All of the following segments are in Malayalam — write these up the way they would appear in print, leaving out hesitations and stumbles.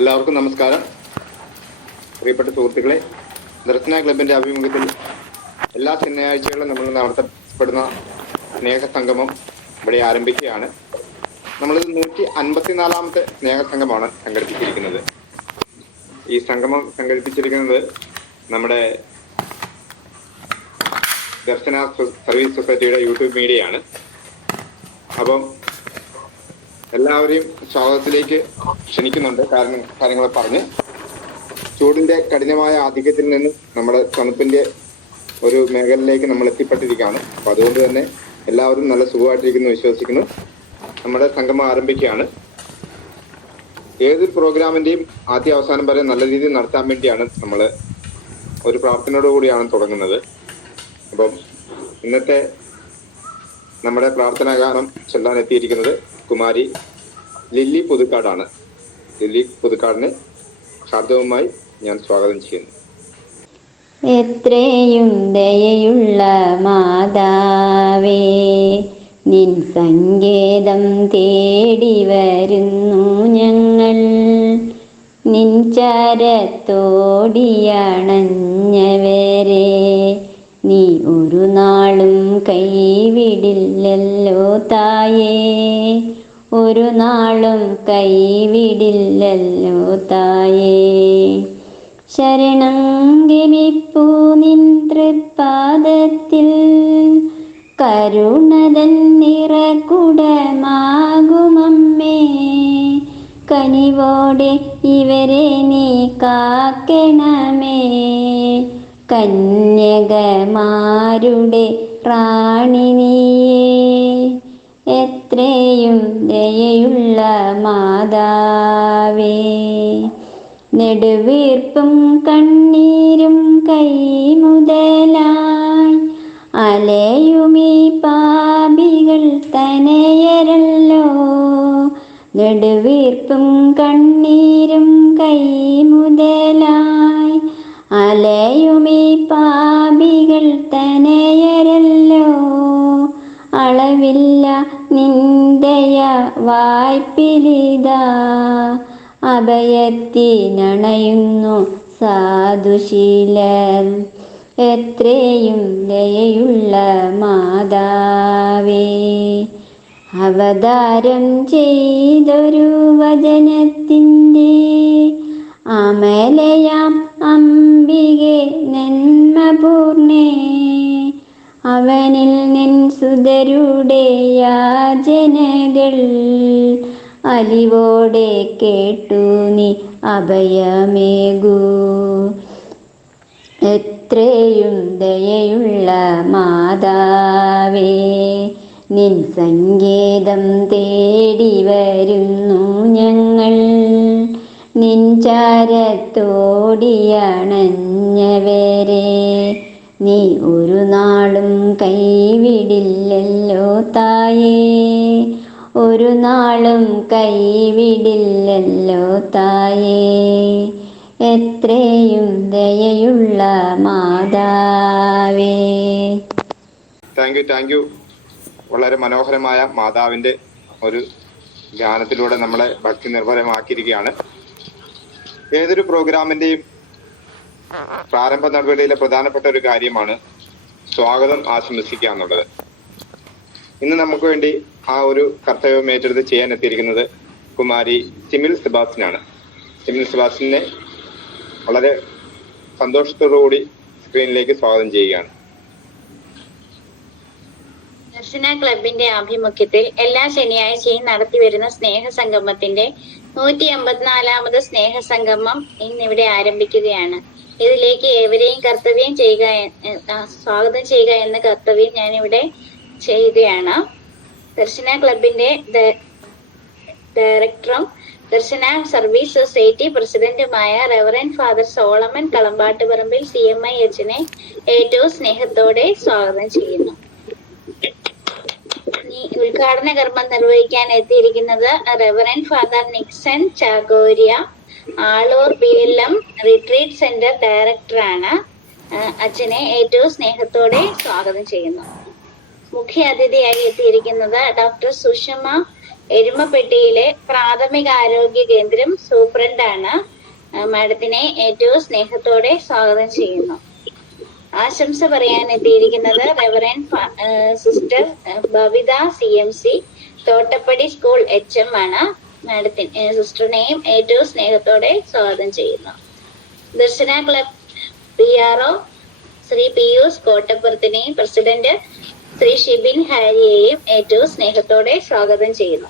എല്ലാവർക്കും നമസ്കാരം. പ്രിയപ്പെട്ട സുഹൃത്തുക്കളെ, ദർശന ക്ലബിന്റെ ആഭിമുഖ്യത്തിൽ എല്ലാ ശനിയാഴ്ചകളിലും നമ്മൾ നടത്തപ്പെടുന്ന സ്നേഹസംഗമം ഇവിടെ ആരംഭിക്കുകയാണ്. നമ്മളിത് 154ാമത്തെ സ്നേഹസംഗമാണ് സംഘടിപ്പിച്ചിരിക്കുന്നത്. ഈ സംഗമം സംഘടിപ്പിച്ചിരിക്കുന്നത് നമ്മുടെ ദർശന സർവീസ് സൊസൈറ്റിയുടെ യൂട്യൂബ് മീഡിയയാണ്. അപ്പം എല്ലാവരെയും സ്വാഗതത്തിലേക്ക് ക്ഷണിക്കുന്നുണ്ട്. കാര്യങ്ങൾ പറഞ്ഞ് ചൂടിന്റെ കഠിനമായ ആധിക്യത്തിൽ നിന്നും നമ്മുടെ തണുപ്പിന്റെ ഒരു മേഖലയിലേക്ക് നമ്മൾ എത്തിപ്പെട്ടിരിക്കുകയാണ്. അപ്പൊ അതുകൊണ്ട് തന്നെ എല്ലാവരും നല്ല സുഖമായിട്ടിരിക്കുന്നു വിശ്വസിക്കുന്നു. നമ്മുടെ സംഗമം ആരംഭിക്കുകയാണ്. ഏതൊരു പ്രോഗ്രാമിന്റെയും ആദ്യ അവസാനം വരെ നല്ല രീതിയിൽ നടത്താൻ വേണ്ടിയാണ് നമ്മൾ ഒരു പ്രാർത്ഥനയോടുകൂടിയാണ് തുടങ്ങുന്നത്. അപ്പം ഇന്നത്തെ നമ്മുടെ പ്രാർത്ഥനാ ഗാനം ചൊല്ലാൻ എത്തിയിരിക്കുന്നത് കുമാരി ലില്ലി പുതുക്കാടാണ്. ലില്ലി പുതുക്കാടിനെ ഹാർദവമായി ഞാൻ സ്വാഗതം ചെയ്യുന്നു. എത്രയും ദയയുള്ള മാതാവേ, നിൻ സങ്കേതം തേടി വരുന്നു ഞങ്ങൾ. നിൻ ചരത്തോടിയണഞ്ഞവരെ നീ ഒരു നാളും കൈവിടില്ലല്ലോ തായേ, ഒരു നാളും കൈവിടില്ലല്ലോ തായേ. ശരണം ഗമിപ്പൂ നിൻ തൃപ്പാദത്തിൽ, കരുണതൻ നിറകുടമാകുമമ്മേ. കനിവോടെ ഇവരെ നീ കാക്കണമേ, കന്യകമാരുടെ റാണി നീയേ. എത്രയും ദയയുള്ള മാതാവേ, നെടുവീർപ്പും കണ്ണീരും കൈമുതലായി അലയുമീ പാപികൾ തനയരല്ലോ. നെടുവീർപ്പും കണ്ണീരും കൈമുതലായി അലയുമീ പാപികൾ തനയരല്ലോ. അളവില്ല നിന്ദയ വായ്പിലിതാ, അഭയത്തിനണയുന്നു സാധുശീലർ. എത്രയും ദയയുള്ള മാതാവേ, അവതാരം ചെയ്തൊരു വചനത്തിൻ്റെ അമലയാം അംബികെ നന്മപൂർണേ. അവനിൽ നിൻ സുതരുടെ യാചനകൾ അലിവോടെ കേട്ടു നീ അഭയമേകൂ. എത്രയും ദയയുള്ള മാതാവേ, നിൻ സങ്കേതം തേടി വരുന്നു ഞങ്ങൾ. നിൻ ചാരത്തോടിയണഞ്ഞവരെ നീ ഒരു നാളും കൈവിടില്ലല്ലോ തായേ, ഒരു നാളും കൈവിടില്ലല്ലോ തായേ. എത്രയും ദയയുള്ള മാതാവേ. Thank you. വളരെ മനോഹരമായ മാതാവിന്റെ ഒരു ഗാനത്തിലൂടെ നമ്മളെ ഭക്തി നിർഭരമാക്കിയിരിക്കുകയാണ്. ഏതൊരു പ്രോഗ്രാമിന്റെയും പ്രാരംഭ നടപടിയിലെ പ്രധാനപ്പെട്ട ഒരു കാര്യമാണ് സ്വാഗതം ആശംസിക്കുക എന്നുള്ളത്. ഇന്ന് നമുക്ക് വേണ്ടി ആ ഒരു കർത്തവ്യം ഏറ്റെടുത്ത് ചെയ്യാൻ എത്തിയിരിക്കുന്നത് കുമാരി സിമിൽ സെബാസ്റ്റ്യനാണ്. സിമിൽ സെബാസ്റ്റ്യനെ വളരെ സന്തോഷത്തോടുകൂടി സ്ക്രീനിലേക്ക് സ്വാഗതം ചെയ്യുകയാണ്. ദർശന ക്ലബിന്റെ ആഭിമുഖ്യത്തിൽ എല്ലാ ശനിയാഴ്ചയും നടത്തിവരുന്ന സ്നേഹസംഗമത്തിന്റെ 154ാമത് സ്നേഹസംഗമം ഇന്നിവിടെ ആരംഭിക്കുകയാണ്. ഇതിലേക്ക് ഏവരെയും സ്വാഗതം ചെയ്യുക എന്ന കർത്തവ്യം ഞാനിവിടെ ചെയ്യുകയാണ്. ദർശന ക്ലബിന്റെ ഡയറക്ടറും ദർശന സർവീസ് സൊസൈറ്റി പ്രസിഡന്റുമായ റെവറൻഡ് ഫാദർ സോളമൻ കളമ്പാട്ടുപറമ്പിൽ CMI അച്ഛനെ ഏറ്റവും സ്നേഹത്തോടെ സ്വാഗതം ചെയ്യുന്നു. ഉദ്ഘാടന കർമ്മം നിർവഹിക്കാൻ എത്തിയിരിക്കുന്നത് reverend father Nixon Chagoria, Aloor BLM retreat centre ഡയറക്ടറാണ്. അച്ഛനെ ഏറ്റവും സ്നേഹത്തോടെ സ്വാഗതം ചെയ്യുന്നു. മുഖ്യ അതിഥിയായി എത്തിയിരിക്കുന്നത് ഡോക്ടർ സുഷമ എരുമപ്പെട്ടിയിലെ പ്രാഥമികാരോഗ്യ കേന്ദ്രം സൂപ്രണ്ടാണ്. മാഡത്തിനെ ഏറ്റവും സ്നേഹത്തോടെ സ്വാഗതം ചെയ്യുന്നു. ആശംസ പറയാൻ എത്തിയിരിക്കുന്നത് reverend sister Bavitha CMC, Thottappady school HM ആണ്. മാഡത്തിന് സിസ്റ്ററിനെയും ഏറ്റവും സ്നേഹത്തോടെ സ്വാഗതം ചെയ്യുന്നു. Darshana club PRO Shri Pius കോട്ടപ്പുറത്തിനെയും പ്രസിഡന്റ് ശ്രീ ഷിബിൻ ഹാരിയെയും ഏറ്റവും സ്നേഹത്തോടെ സ്വാഗതം ചെയ്യുന്നു.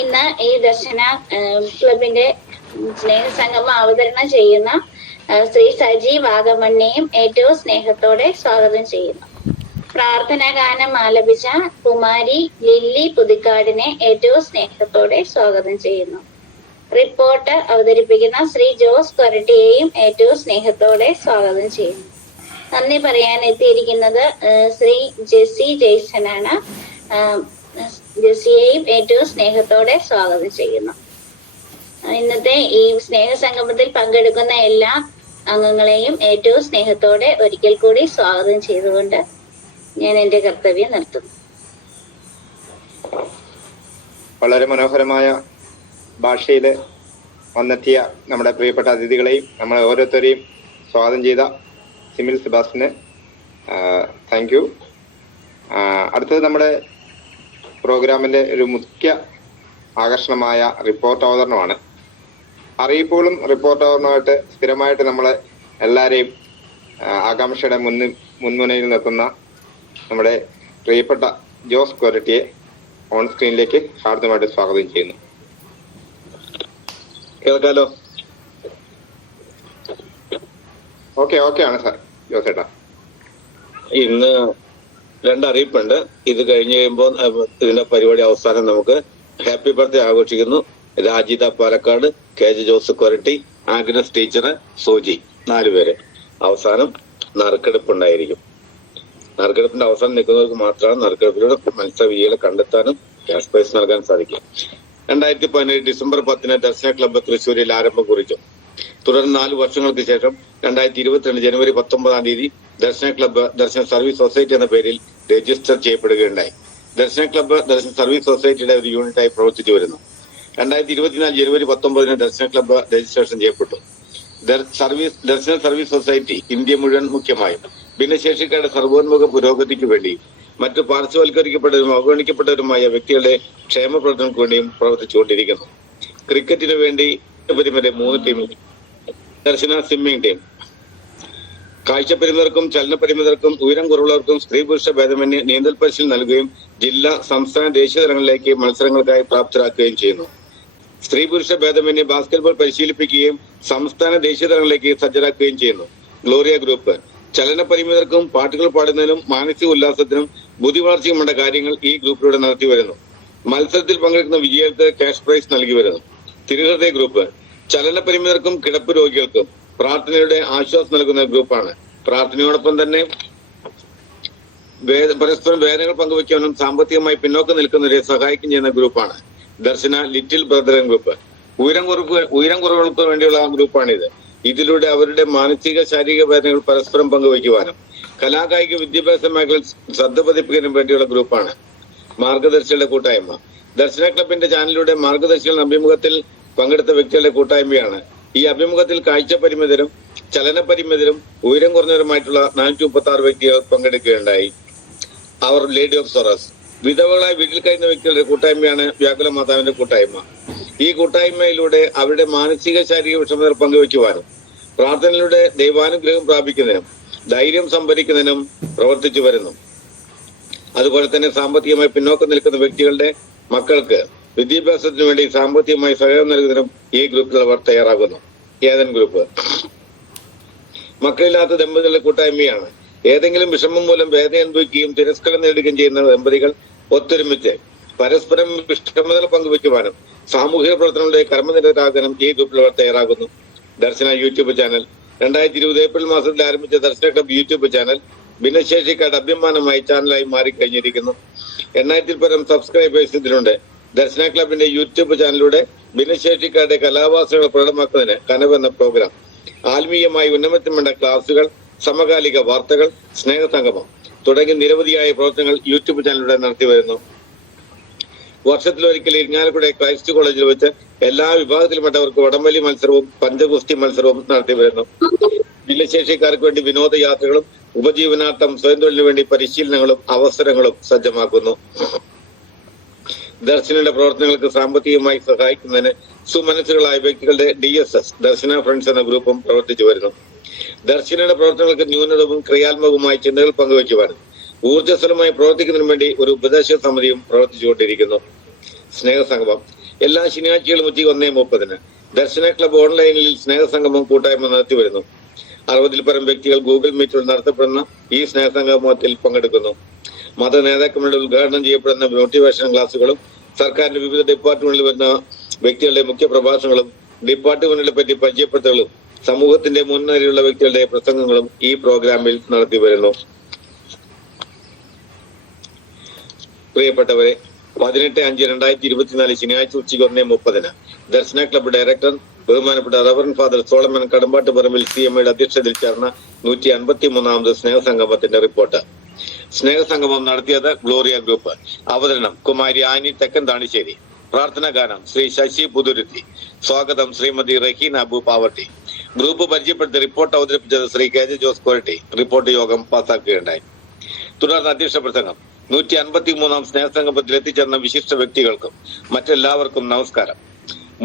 ഇന്ന് ഈ ദർശന ക്ലബിന്റെ സ്നേഹസംഗമം അവതരണം ചെയ്യുന്ന ശ്രീ സജി വാഗമണ്ണിനെയും ഏറ്റവും സ്നേഹത്തോടെ സ്വാഗതം ചെയ്യുന്നു. പ്രാർത്ഥനാ ഗാനം ആലപിച്ച കുമാരി ലില്ലി പുതിക്കാടിനെ ഏറ്റവും സ്നേഹത്തോടെ സ്വാഗതം ചെയ്യുന്നു. റിപ്പോർട്ട് അവതരിപ്പിക്കുന്ന ശ്രീ ജോസ് കൊരട്ടിയെയും ഏറ്റവും സ്നേഹത്തോടെ സ്വാഗതം ചെയ്യുന്നു. നന്ദി പറയാൻ എത്തിയിരിക്കുന്നത് ശ്രീ ജെസ്സി ജെയ്സനാണ്. ജെസ്സിയെയും ഏറ്റവും സ്നേഹത്തോടെ സ്വാഗതം ചെയ്യുന്നു. ഇന്നത്തെ ഈ സ്നേഹസംഗമത്തിൽ പങ്കെടുക്കുന്ന എല്ലാ അംഗങ്ങളെയും ഏറ്റവും സ്നേഹത്തോടെ ഒരിക്കൽ കൂടി സ്വാഗതം ചെയ്തുകൊണ്ട് ഞാൻ എന്റെ കർത്തവ്യം നിർത്തുന്നു. വളരെ മനോഹരമായ ഭാഷയിൽ വന്നെത്തിയ നമ്മുടെ പ്രിയപ്പെട്ട അതിഥികളെയും നമ്മളെ ഓരോരുത്തരെയും സ്വാഗതം ചെയ്ത സിമിൽ സെബാസ്റ്റിന് താങ്ക് യു. അടുത്തത് നമ്മുടെ പ്രോഗ്രാമിന്റെ ഒരു മുഖ്യ ആകർഷണമായ റിപ്പോർട്ട് അവതരണമാണ്. അറിയിപ്പുകളും റിപ്പോർട്ട് അവതരണമായിട്ട് സ്ഥിരമായിട്ട് നമ്മളെ എല്ലാവരെയും ആകാംക്ഷയുടെ മുൻമുനയിൽ നിർത്തുന്ന നമ്മുടെ പ്രിയപ്പെട്ട ജോസ് കൊരട്ടിയെ ഓൺ സ്ക്രീനിലേക്ക് ഹാർദമായിട്ട് സ്വാഗതം ചെയ്യുന്നു. കേൾക്കാലോ? ഓക്കെ ആണ് സാർ. ജോസ് ചേട്ടാ, ഇന്ന് 2 അറിയിപ്പുണ്ട്. ഇത് കഴിഞ്ഞ് കഴിയുമ്പോൾ ഇതിന്റെ പരിപാടി അവസാനം നമുക്ക് ഹാപ്പി ബർത്ത്ഡേ ആഘോഷിക്കുന്നു. Rajitha Palakkad, KJ Jose Koratty, Agnes teacher, Soji 4 പേര്. അവസാനം നറുക്കെടുപ്പുണ്ടായിരിക്കും. നറുക്കെടുപ്പിന്റെ അവസാനം നിൽക്കുന്നവർക്ക് മാത്രമാണ് നറുക്കെടുപ്പിലൂടെ മത്സരവിജയികളെ കണ്ടെത്താനും ക്യാഷ് പ്രൈസ് നൽകാൻ സാധിക്കും. 2017 ഡിസംബർ 10 ദർശന ക്ലബ്ബ് തൃശ്ശൂരിൽ ആരംഭം കുറിച്ചു. തുടർന്ന് 4 വർഷങ്ങൾക്ക് ശേഷം 2022 ജനുവരി 19 ദർശന ക്ലബ്ബ് ദർശന സർവീസ് സൊസൈറ്റി എന്ന പേരിൽ രജിസ്റ്റർ ചെയ്യപ്പെടുകയുണ്ടായി. ദർശന ക്ലബ്ബ് ദർശന സർവീസ് സൊസൈറ്റിയുടെ ഒരു യൂണിറ്റായി പ്രവർത്തിച്ചു വരുന്നു. 2024 ജനുവരി 19 ദർശന ക്ലബ്ബ് രജിസ്ട്രേഷൻ ചെയ്യപ്പെട്ടു. ദർശന സർവീസ് സൊസൈറ്റി ഇന്ത്യ മുഴുവൻ മുഖ്യമായും ഭിന്നശേഷിക്കാരുടെ സർവോന്മുഖ പുരോഗതിക്ക് വേണ്ടിയും മറ്റു പാർശ്വവൽക്കരിക്കപ്പെട്ടവരും അവഗണിക്കപ്പെട്ടവരുമായ വ്യക്തികളുടെ ക്ഷേമ പ്രവർത്തനങ്ങൾക്ക് വേണ്ടിയും പ്രവർത്തിച്ചുകൊണ്ടിരിക്കുന്നു. ക്രിക്കറ്റിനു വേണ്ടി 3 ടീമുകൾ. ദർശന സ്വിമ്മിംഗ് ടീം. കാഴ്ചപരിമിതർക്കും ചലനപരിമിതർക്കും ഉയരം കുറവുള്ളവർക്കും സ്ത്രീ പുരുഷ ഭേദമന്യേ നീന്തൽ പരിശീലനം നൽകുകയും ജില്ലാ, സംസ്ഥാന, ദേശീയ തലങ്ങളിലേക്ക് മത്സരങ്ങൾക്കായി പ്രാപ്തരാക്കുകയും ചെയ്യുന്നു. സ്ത്രീ പുരുഷ ഭേദമന്യേ ബാസ്കറ്റ്ബോൾ പരിശീലിപ്പിക്കുകയും സംസ്ഥാന, ദേശീയ തലങ്ങളിലേക്ക് സജ്ജരാക്കുകയും ചെയ്യുന്നു. Gloria group. ചലനപരിമിതർക്കും പാട്ടുകൾ പാടുന്നതിനും മാനസിക ഉല്ലാസത്തിനും ബുദ്ധി വളർച്ചയുമുള്ള കാര്യങ്ങൾ ഈ ഗ്രൂപ്പിലൂടെ നടത്തി വരുന്നു. മത്സരത്തിൽ പങ്കെടുക്കുന്ന വിജയികൾക്ക് ക്യാഷ് പ്രൈസ് നൽകി വരുന്നു. തിരുഹൃദയ ഗ്രൂപ്പ്. ചലനപരിമിതർക്കും കിടപ്പ് രോഗികൾക്കും പ്രാർത്ഥനയുടെ ആശ്വാസം നൽകുന്ന ഗ്രൂപ്പാണ്. പ്രാർത്ഥനയോടൊപ്പം തന്നെ പരസ്പരം വേദനകൾ പങ്കുവയ്ക്കാനും സാമ്പത്തികമായി പിന്നോക്കം നിൽക്കുന്നവരെ സഹായിക്കുകയും ചെയ്യുന്ന ഗ്രൂപ്പാണ് ദർശന ലിറ്റിൽ ബ്രദറൻ ഗ്രൂപ്പ്. ഉയരം കുറവുകൾക്ക് വേണ്ടിയുള്ള ഗ്രൂപ്പാണിത്. ഇതിലൂടെ അവരുടെ മാനസിക, ശാരീരിക വേദനകൾ പരസ്പരം പങ്കുവയ്ക്കുവാനും കലാകായിക വിദ്യാഭ്യാസ മേഖലയിൽ ശ്രദ്ധ പതിപ്പിക്കാനും വേണ്ടിയുള്ള ഗ്രൂപ്പാണ് മാർഗദർശികളുടെ കൂട്ടായ്മ. ദർശന ക്ലബിന്റെ ചാനലിലൂടെ മാർഗദർശികളുടെ അഭിമുഖത്തിൽ പങ്കെടുത്ത വ്യക്തികളുടെ കൂട്ടായ്മയാണ്. ഈ അഭിമുഖത്തിൽ കാഴ്ച പരിമിതരും ചലനപരിമിതരും ഉയരം കുറഞ്ഞവരുമായിട്ടുള്ള 436 വ്യക്തികൾ പങ്കെടുക്കുകയുണ്ടായി. അവർ ലേഡി ഓഫ് സൊറസ്. വിധവകളായി വീട്ടിൽ കഴിയുന്ന വ്യക്തികളുടെ കൂട്ടായ്മയാണ് വ്യാകുല മാതാവിന്റെ കൂട്ടായ്മ. ഈ കൂട്ടായ്മയിലൂടെ അവരുടെ മാനസിക, ശാരീരിക വിഷമതകൾ പങ്കുവയ്ക്കുവാനും പ്രാർത്ഥനയിലൂടെ ദൈവാനുഗ്രഹം പ്രാപിക്കുന്നതിനും ധൈര്യം സംഭരിക്കുന്നതിനും പ്രവർത്തിച്ചു വരുന്നു. അതുപോലെ തന്നെ സാമ്പത്തികമായി പിന്നോക്കം നിൽക്കുന്ന വ്യക്തികളുടെ മക്കൾക്ക് വിദ്യാഭ്യാസത്തിനു വേണ്ടി സാമ്പത്തികമായി സഹായം നൽകുന്നതിനും ഈ ഗ്രൂപ്പിൽ അവർ തയ്യാറാകുന്നു. ഏതൻ ഗ്രൂപ്പ്. മക്കളില്ലാത്ത ദമ്പതികളുടെ കൂട്ടായ്മയാണ്. ഏതെങ്കിലും വിഷമം മൂലം വേദന അനുഭവിക്കുകയും തിരസ്കാരം നേടുകയും ചെയ്യുന്ന ദമ്പതികൾ ഒത്തൊരുമിച്ച് പരസ്പരം വിഷമതകൾ പങ്കുവയ്ക്കുവാനും സാമൂഹിക പ്രവർത്തനങ്ങളുടെ കർമ്മനിരതരാകാനും ഈ ഗ്രൂപ്പിൽ അവർ തയ്യാറാകുന്നു. ദർശന യൂട്യൂബ് ചാനൽ. 2020 ഏപ്രിൽ മാസത്തിൽ ആരംഭിച്ച ദർശന ക്ലബ് യൂട്യൂബ് ചാനൽ ഭിന്നശേഷിക്കാരുടെ അഭിമാനമായി ചാനലായി മാറിക്കഴിഞ്ഞിരിക്കുന്നു. 1000-ൽ പരം സബ്സ്ക്രൈബേഴ്സ് ഇതിലുണ്ട്. ദർശന ക്ലബിന്റെ യൂട്യൂബ് ചാനലിലൂടെ ഭിന്നശേഷിക്കാരുടെ കലാവാസനകൾ പ്രകടമാക്കുന്നതിന് കനവെന്ന പ്രോഗ്രാം, ആത്മീയമായി ഉന്നമനം വേണ്ട ക്ലാസുകൾ, സമകാലിക വാർത്തകൾ, സ്നേഹസംഗമം തുടങ്ങി നിരവധിയായ പ്രവർത്തനങ്ങൾ യൂട്യൂബ് ചാനലിലൂടെ നടത്തി വരുന്നു. വർഷത്തിലൊരിക്കൽ ഇരിങ്ങാലക്കുട ക്രൈസ്റ്റ് കോളേജിൽ വെച്ച് എല്ലാ വിഭാഗത്തിൽപ്പെട്ടവർക്ക് വടംവലി മത്സരവും പഞ്ചഗുസ്തി മത്സരവും നടത്തി വരുന്നു. ഭിന്നശേഷിക്കാർക്ക് വേണ്ടി വിനോദയാത്രകളും ഉപജീവനാർത്ഥം സ്വയം തൊഴിലിനു വേണ്ടി പരിശീലനങ്ങളും അവസരങ്ങളും സജ്ജമാക്കുന്നു. ദർശനയുടെ പ്രവർത്തനങ്ങൾക്ക് സാമ്പത്തികമായി സഹായിക്കുന്നതിന് സുമനസ്സുകളായ വ്യക്തികളുടെ DSS ദർശന ഫ്രണ്ട്സ് എന്ന ഗ്രൂപ്പും പ്രവർത്തിച്ചു വരുന്നു. ദർശനയുടെ പ്രവർത്തനങ്ങൾക്ക് ന്യൂനതവും ക്രിയാത്മകവുമായ ചിന്തകൾ പങ്കുവയ്ക്കുവാനും ഊർജ്ജസ്വലമായി പ്രവർത്തിക്കുന്നതിനു വേണ്ടി ഒരു ഉപദേശ സമിതിയും പ്രവർത്തിച്ചുകൊണ്ടിരിക്കുന്നു. സ്നേഹസംഗമം എല്ലാ ശനിയാഴ്ചകളും ഉച്ചയ്ക്ക് 1:30 ദർശന ക്ലബ്ബ് ഓൺലൈനിൽ സ്നേഹസംഗമം കൂട്ടായ്മ നടത്തി വരുന്നു. 60-ൽ പരം വ്യക്തികൾ ഗൂഗിൾ മീറ്റിൽ നടത്തപ്പെടുന്ന ഈ സ്നേഹസംഗമത്തിൽ പങ്കെടുക്കുന്നു. മത നേതാക്കളുടെ ഉദ്ഘാടനം ചെയ്യപ്പെടുന്ന മോട്ടിവേഷൻ ക്ലാസുകളും സർക്കാരിന്റെ വിവിധ ഡിപ്പാർട്ട്മെന്റിൽ വരുന്ന വ്യക്തികളുടെ മുഖ്യ പ്രഭാഷണങ്ങളും ഡിപ്പാർട്ട്മെന്റിനെ പറ്റി പരിചയപ്പെടുത്തലും സമൂഹത്തിന്റെ മുൻനിരയിലുള്ള വ്യക്തികളുടെ പ്രസംഗങ്ങളും ഈ പ്രോഗ്രാമിൽ നടത്തി വരുന്നു. പ്രിയപ്പെട്ടവരെ, 18/5/2024 ശനിയാഴ്ച ഉച്ചയ്ക്ക് 1:30 ദർശന ക്ലബ്ബ് ഡയറക്ടർ ബഹുമാനപ്പെട്ട റവറന്റ് ഫാദർ സോളമൻ കടമ്പാട്ട് പറമ്പിൽ CMAയുടെ അധ്യക്ഷതയിൽ ചേർന്ന 153ാമത് സ്നേഹസംഗമത്തിന്റെ റിപ്പോർട്ട്. സ്നേഹസംഗമം നടത്തിയത് ഗ്ലോറിയ ഗ്രൂപ്പ്. അവതരണം കുമാരി ആനി തെക്കൻ താണിശ്ശേരി. പ്രാർത്ഥനാ ഗാനം ശ്രീ ശശി പുതുരുത്തി. സ്വാഗതം ശ്രീമതി റഹീന അബു പാവർട്ടി. ഗ്രൂപ്പ് പരിചയപ്പെടുത്തി റിപ്പോർട്ട് അവതരിപ്പിച്ചത് Shri KJ Jose Koratty. Report യോഗം പാസാക്കുകയുണ്ടായി. തുടർന്ന് അധ്യക്ഷ പ്രസംഗം. 153ാം സ്നേഹസംഗമത്തിൽ എത്തിച്ചേർന്ന വിശിഷ്ട വ്യക്തികൾക്കും മറ്റെല്ലാവർക്കും നമസ്കാരം.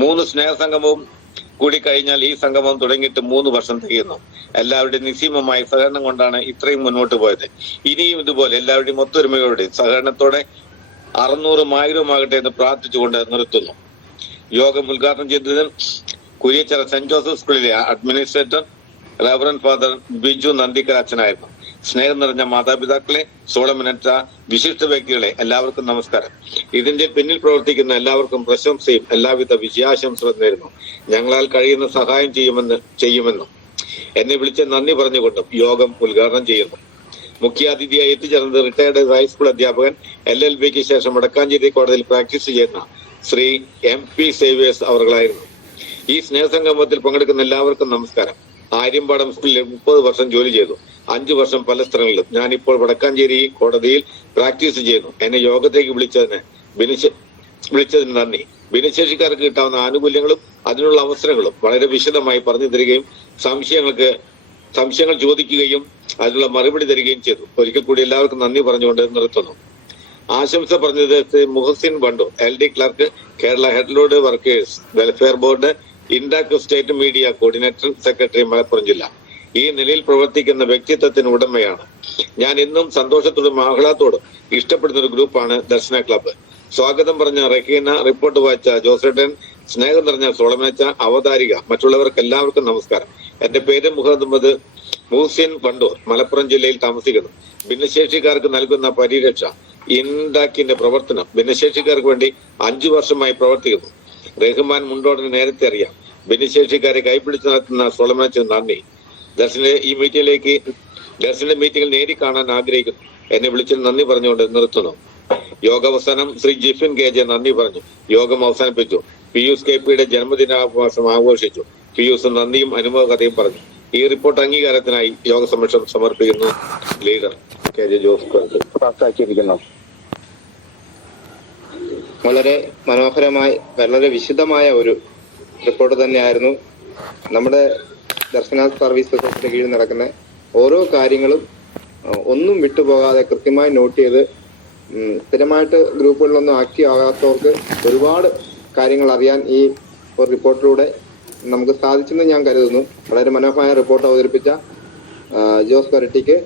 3 സ്നേഹസംഗമവും കൂടി കഴിഞ്ഞാൽ ഈ സംഗമം തുടങ്ങിയിട്ട് 3 വർഷം തികയുന്നു. എല്ലാവരുടെയും നിസ്സീമമായ സഹകരണം കൊണ്ടാണ് ഇത്രയും മുന്നോട്ട് പോയത്. ഇനിയും ഇതുപോലെ എല്ലാവരുടെയും ഒത്തൊരുമയോടെ സഹകരണത്തോടെ 600 1000 ആകട്ടെ എന്ന് പ്രാർത്ഥിച്ചുകൊണ്ട് നിർത്തുന്നു. യോഗം ഉദ്ഘാടനം ചെയ്തത് കുരിയച്ചിറ സെന്റ് ജോസഫ് സ്കൂളിലെ അഡ്മിനിസ്ട്രേറ്റർ റവറന്റ് ഫാദർ ബിജു നന്ദിക്കൽ അച്ഛനായിരുന്നു. സ്നേഹം നിറഞ്ഞ മാതാപിതാക്കളെ, സോളമനറ്റ വിശിഷ്ട വ്യക്തികളെ എല്ലാവർക്കും നമസ്കാരം. ഇതിന്റെ പിന്നിൽ പ്രവർത്തിക്കുന്ന എല്ലാവർക്കും പ്രശംസയും എല്ലാവിധ വിജയാശംസകളും നേരുന്നു. ഞങ്ങളാൽ കഴിയുന്ന സഹായം ചെയ്യുമെന്നും എന്നെ വിളിച്ച് നന്ദി പറഞ്ഞുകൊണ്ടും യോഗം ഉദ്ഘാടനം ചെയ്യുന്നു. മുഖ്യാതിഥിയായി എത്തിച്ചേർന്നത് റിട്ടയർഡ് ഹൈസ്കൂൾ അധ്യാപകൻ LLBക്ക് ശേഷം വടക്കാഞ്ചേരി കോടതിയിൽ പ്രാക്ടീസ് ചെയ്യുന്ന ശ്രീ MP സേവ്യേഴ്സ് അവർകളായിരുന്നു. ഈ സ്നേഹസംഗമത്തിൽ പങ്കെടുക്കുന്ന എല്ലാവർക്കും നമസ്കാരം. ആര്യമ്പാടം സ്കൂളിൽ 30 വർഷം ജോലി ചെയ്തു. 5 വർഷം പല സ്ഥലങ്ങളിലും. ഞാനിപ്പോൾ വടക്കാഞ്ചേരി കോടതിയിൽ പ്രാക്ടീസ് ചെയ്യുന്നു. എന്നെ യോഗത്തേക്ക് വിളിച്ചതിന് നന്ദി. ഭിന്നശേഷിക്കാർക്ക് കിട്ടാവുന്ന ആനുകൂല്യങ്ങളും അതിനുള്ള അവസരങ്ങളും വളരെ വിശദമായി പറഞ്ഞു തരികയും സംശയങ്ങൾ ചോദിക്കുകയും അതിനുള്ള മറുപടി തരികയും ചെയ്തു. ഒരിക്കൽ കൂടി എല്ലാവർക്കും നന്ദി പറഞ്ഞുകൊണ്ട് നിർത്തുന്നു. ആശംസ പറഞ്ഞത് Shri Muhsin Bandu, LD clerk, Kerala headload workers welfare board, ഇൻഡാക് state media coordinator, secretary, Malappuram ജില്ല. ഈ നിലയിൽ പ്രവർത്തിക്കുന്ന വ്യക്തിത്വത്തിന് ഉടമയാണ് ഞാൻ. എന്നും സന്തോഷത്തോടും ആഹ്ലാദത്തോടും ഇഷ്ടപ്പെടുന്ന ഒരു ഗ്രൂപ്പാണ് ദർശന ക്ലബ്ബ്. സ്വാഗതം പറഞ്ഞ റഹീന, റിപ്പോർട്ട് വായിച്ച ജോസേട്ടൻ, സ്നേഹം നിറഞ്ഞ സോളമനച്ച, അവതാരിക, മറ്റുള്ളവർക്ക് എല്ലാവർക്കും നമസ്കാരം. എന്റെ പേര് മുഹമ്മദ് മുഹസിൻ ബണ്ടൂർ, മലപ്പുറം ജില്ലയിൽ താമസിക്കുന്നു. ഭിന്നശേഷിക്കാർക്ക് നൽകുന്ന പരിരക്ഷ ഇൻഡാക്കിന്റെ പ്രവർത്തനം ഭിന്നശേഷിക്കാർക്ക് വേണ്ടി 5 വർഷമായി പ്രവർത്തിക്കുന്നു. റഹ്മാൻ മുണ്ടോടിന് നേരത്തെ അറിയാം. ഭിന്നശേഷിക്കാരെ കൈപിടിച്ച് നടത്തുന്ന സോളമനച്ചന് നന്ദി. ദർശന മീറ്റിംഗിൽ നേരി കാണാൻ ആഗ്രഹിക്കുന്നു. എന്നെ വിളിച്ച് നന്ദി പറഞ്ഞുകൊണ്ട് നിർത്തുന്നു. യോഗാവസാനം ശ്രീ ജിഫിൻ KJ നന്ദി പറഞ്ഞു. യോഗം അവസാനിപ്പിച്ചു. പിയൂസ് KPയുടെ ജന്മദിനാഘോഷം ആഘോഷിച്ചു. പിയൂസ് നന്ദിയും അനുഭവ കഥയും പറഞ്ഞു. ഈ റിപ്പോർട്ട് അംഗീകാരത്തിനായി യോഗ സമക്ഷം സമർപ്പിക്കുന്നു. ലീഡർ KJ ജോസ് പാസ്സാക്കിയിരിക്കുന്നു. വളരെ മനോഹരമായി വളരെ വിശദമായ ഒരു റിപ്പോർട്ട് തന്നെയായിരുന്നു. നമ്മുടെ ദർശന സർവീസ് സൊസൈറ്റിയുടെ കീഴിൽ നടക്കുന്ന ഓരോ കാര്യങ്ങളും ഒന്നും വിട്ടുപോകാതെ കൃത്യമായി നോട്ട് ചെയ്ത് സ്ഥിരമായിട്ട് ഗ്രൂപ്പുകളിലൊന്നും ആക്റ്റീവ് ആകാത്തവർക്ക് ഒരുപാട് കാര്യങ്ങൾ അറിയാൻ ഈ ഒരു റിപ്പോർട്ടിലൂടെ നമുക്ക് സാധിച്ചെന്ന് ഞാൻ കരുതുന്നു. വളരെ മനോഹരമായ റിപ്പോർട്ട് അവതരിപ്പിച്ച ജോസ് കൊരട്ടിക്ക്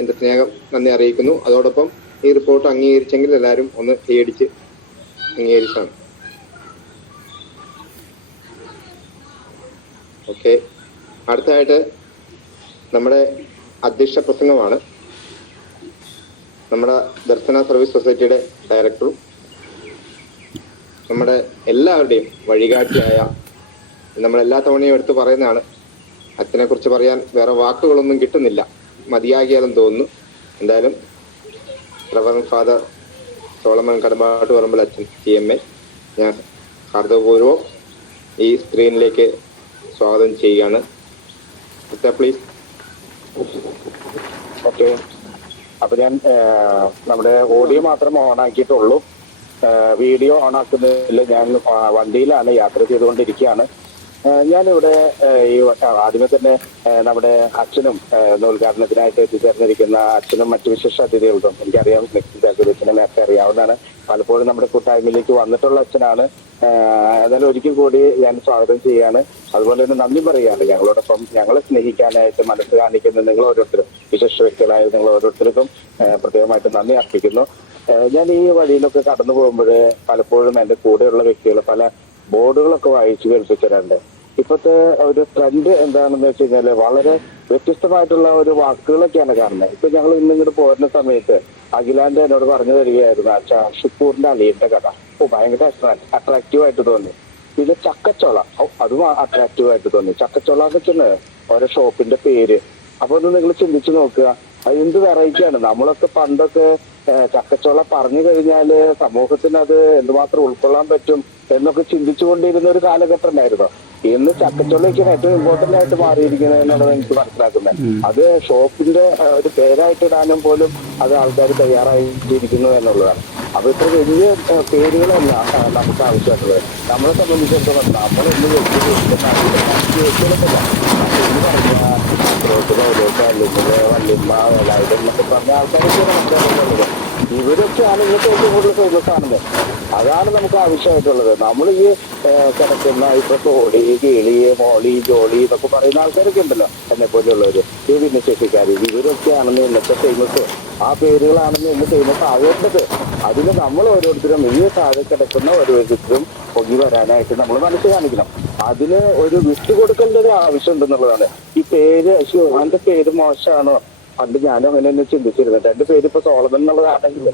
എൻ്റെ സ്നേഹം നന്ദി അറിയിക്കുന്നു. അതോടൊപ്പം ഈ റിപ്പോർട്ട് അംഗീകരിച്ചെങ്കിൽ എല്ലാവരും ഒന്ന് കൈയടിച്ച് അംഗീകരിച്ചാണ്. ഓക്കെ, അടുത്തതായിട്ട് നമ്മുടെ അധ്യക്ഷ പ്രസംഗമാണ്. നമ്മുടെ ദർശന സർവീസ് സൊസൈറ്റിയുടെ ഡയറക്ടറും നമ്മുടെ എല്ലാവരുടെയും വഴികാട്ടിയായ, നമ്മളെല്ലാ തവണയും എടുത്ത് പറയുന്നതാണ്, അച്ഛനെ കുറിച്ച് പറയാൻ വേറെ വാക്കുകളൊന്നും കിട്ടുന്നില്ല, മതിയാകിയാലെന്ന് തോന്നുന്നു. എന്തായാലും റവറന്റ് ഫാദർ സോളമൻ കടമ്പാട്ട് പറമ്പിൽ അച്ഛൻ CMA ഞാൻ ഹാർദവപൂർവ്വം ഈ സ്ക്രീനിലേക്ക് സ്വാഗതം ചെയ്യുകയാണ്. പ്ലീസ്. ഓക്കെ, അപ്പൊ ഞാൻ നമ്മുടെ ഓഡിയോ മാത്രം ഓൺ ആക്കിയിട്ടുള്ളൂ. വീഡിയോ ഓൺ ആക്കുന്നില്ല. ഞാൻ വണ്ടിയിലാണ് യാത്ര ചെയ്തുകൊണ്ടിരിക്കുകയാണ്. ഞാനിവിടെ ഈ ആദ്യമേ തന്നെ നമ്മുടെ അച്ഛനും ഉദ്ഘാടനത്തിനായിട്ട് എത്തിച്ചേർന്നിരിക്കുന്ന അച്ഛനും മറ്റു വിശേഷ അതിഥികൾക്കും എനിക്കറിയാം, അച്ഛനെ നേരത്തെ അറിയാവുന്നതാണ്. പലപ്പോഴും നമ്മുടെ കൂട്ടായ്മയിലേക്ക് വന്നിട്ടുള്ള അച്ഛനാണ്. എന്നാലും ഒരിക്കൽ കൂടി ഞാൻ സ്വാഗതം ചെയ്യാണ്. അതുപോലെ തന്നെ നന്ദി പറയുകയാണ്. ഞങ്ങളോടൊപ്പം ഞങ്ങളെ സ്നേഹിക്കാനായിട്ട് മനസ്സ് കാണിക്കുന്ന നിങ്ങൾ ഓരോരുത്തരും, വിശേഷ വ്യക്തികളായ നിങ്ങൾ ഓരോരുത്തർക്കും പ്രത്യേകമായിട്ട് നന്ദി അർപ്പിക്കുന്നു. ഞാൻ ഈ വഴിയിലൊക്കെ കടന്നു പോകുമ്പോൾ പലപ്പോഴും എൻ്റെ കൂടെയുള്ള വ്യക്തികൾ പല ബോർഡുകളൊക്കെ വായിച്ചു കേൾപ്പിച്ചിട്ടുണ്ട്. ഇപ്പോഴത്തെ ഒരു ട്രെൻഡ് എന്താണെന്ന് വെച്ച് കഴിഞ്ഞാല് വളരെ വ്യത്യസ്തമായിട്ടുള്ള ഒരു വാക്കുകളൊക്കെയാണ് കാണുന്നത്. ഇപ്പൊ ഞങ്ങൾ ഇന്നിങ്ങോട്ട് പോരുന്ന സമയത്ത് അഖിലാന്റെ എന്നോട് പറഞ്ഞു തരികയായിരുന്നു, അച്ഛാ ഷുക്കൂറിന്റെ അലിയുടെ കഥ ഭയങ്കര അട്രാക്റ്റീവ് ആയിട്ട് തോന്നി. പിന്നെ ചക്കച്ചോള അതും അട്രാക്റ്റീവ് ആയിട്ട് തോന്നി. ചക്കച്ചോള എന്ന് വെച്ചാൽ ഓരോ ഷോപ്പിന്റെ പേര്. അപ്പൊ ഒന്ന് നിങ്ങൾ ചിന്തിച്ചു നോക്കുക, അത് എന്ത് വെറൈറ്റിയാണ്. നമ്മളൊക്കെ പണ്ടൊക്കെ ചക്കച്ചോള പറഞ്ഞു കഴിഞ്ഞാല് സമൂഹത്തിന് അത് എന്തുമാത്രം ഉൾക്കൊള്ളാൻ പറ്റും എന്നൊക്കെ ചിന്തിച്ചുകൊണ്ടിരുന്ന ഒരു കാലഘട്ടം ഉണ്ടായിരുന്നു. ഇന്ന് ചക്കച്ചോളയ്ക്കാണ് ഏറ്റവും ഇമ്പോർട്ടന്റ് ആയിട്ട് മാറിയിരിക്കുന്നത് എന്നുള്ളത് എനിക്ക് മനസ്സിലാക്കുന്നത്. അത് ഷോപ്പിന്റെ ഒരു പേരായിട്ട് ഇടാനും പോലും അത് ആൾക്കാർ തയ്യാറായിട്ടിരിക്കുന്നു എന്നുള്ളതാണ്. അപ്പൊ ഇത്ര വലിയ പേരുകളല്ല നമുക്ക് ആവശ്യമായിട്ടുള്ളത്. നമ്മളെ സംബന്ധിച്ചിടത്തോളം നമ്മൾ ഇന്ന് വ്യക്തികളൊക്കെ വല്യമ്മ വേലായുധം എന്നൊക്കെ പറഞ്ഞ ആൾക്കാരൊക്കെ മനസ്സിലാക്കുന്നുള്ളത്. ഇവരൊക്കെയാണ് ഇന്നത്തെ ഏറ്റവും കൂടുതൽ ഫേമസ് ആണത്. അതാണ് നമുക്ക് ആവശ്യമായിട്ടുള്ളത്. നമ്മൾ ഈ കിടക്കുന്ന ഇപ്പൊ സോളി, കിളി, മോളി, ജോളി എന്നൊക്കെ പറയുന്ന ആൾക്കാരൊക്കെ ഉണ്ടല്ലോ, എന്നെ പോലെയുള്ളവര്, ഈ ഭിന്നശേഷിക്കാര്, ഇവരൊക്കെയാണെന്ന് ഇന്നത്തെ ഫേമസ്. ആ പേരുകളാണെന്ന് ഇന്ന് ഫേമസ് ആകേണ്ടത്. അതിന് നമ്മൾ ഓരോരുത്തരും ഈ താഴെ കിടക്കുന്ന ഓരോരുത്തരും പൊങ്ങി വരാനായിട്ട് നമ്മൾ മനസ്സ് കാണിക്കണം. അതിന് ഒരു വിട്ടുകൊടുക്കേണ്ട ഒരു ആവശ്യം ഉണ്ടെന്നുള്ളതാണ്. ഈ പേര് എന്റെ പേര് മോശമാണോ? പണ്ട് ഞാനും അങ്ങനെ തന്നെ ചിന്തിച്ചിരുന്നത്. എന്റെ പേര് ഇപ്പൊ സോളമൻ എന്നുള്ളതാണെങ്കിൽ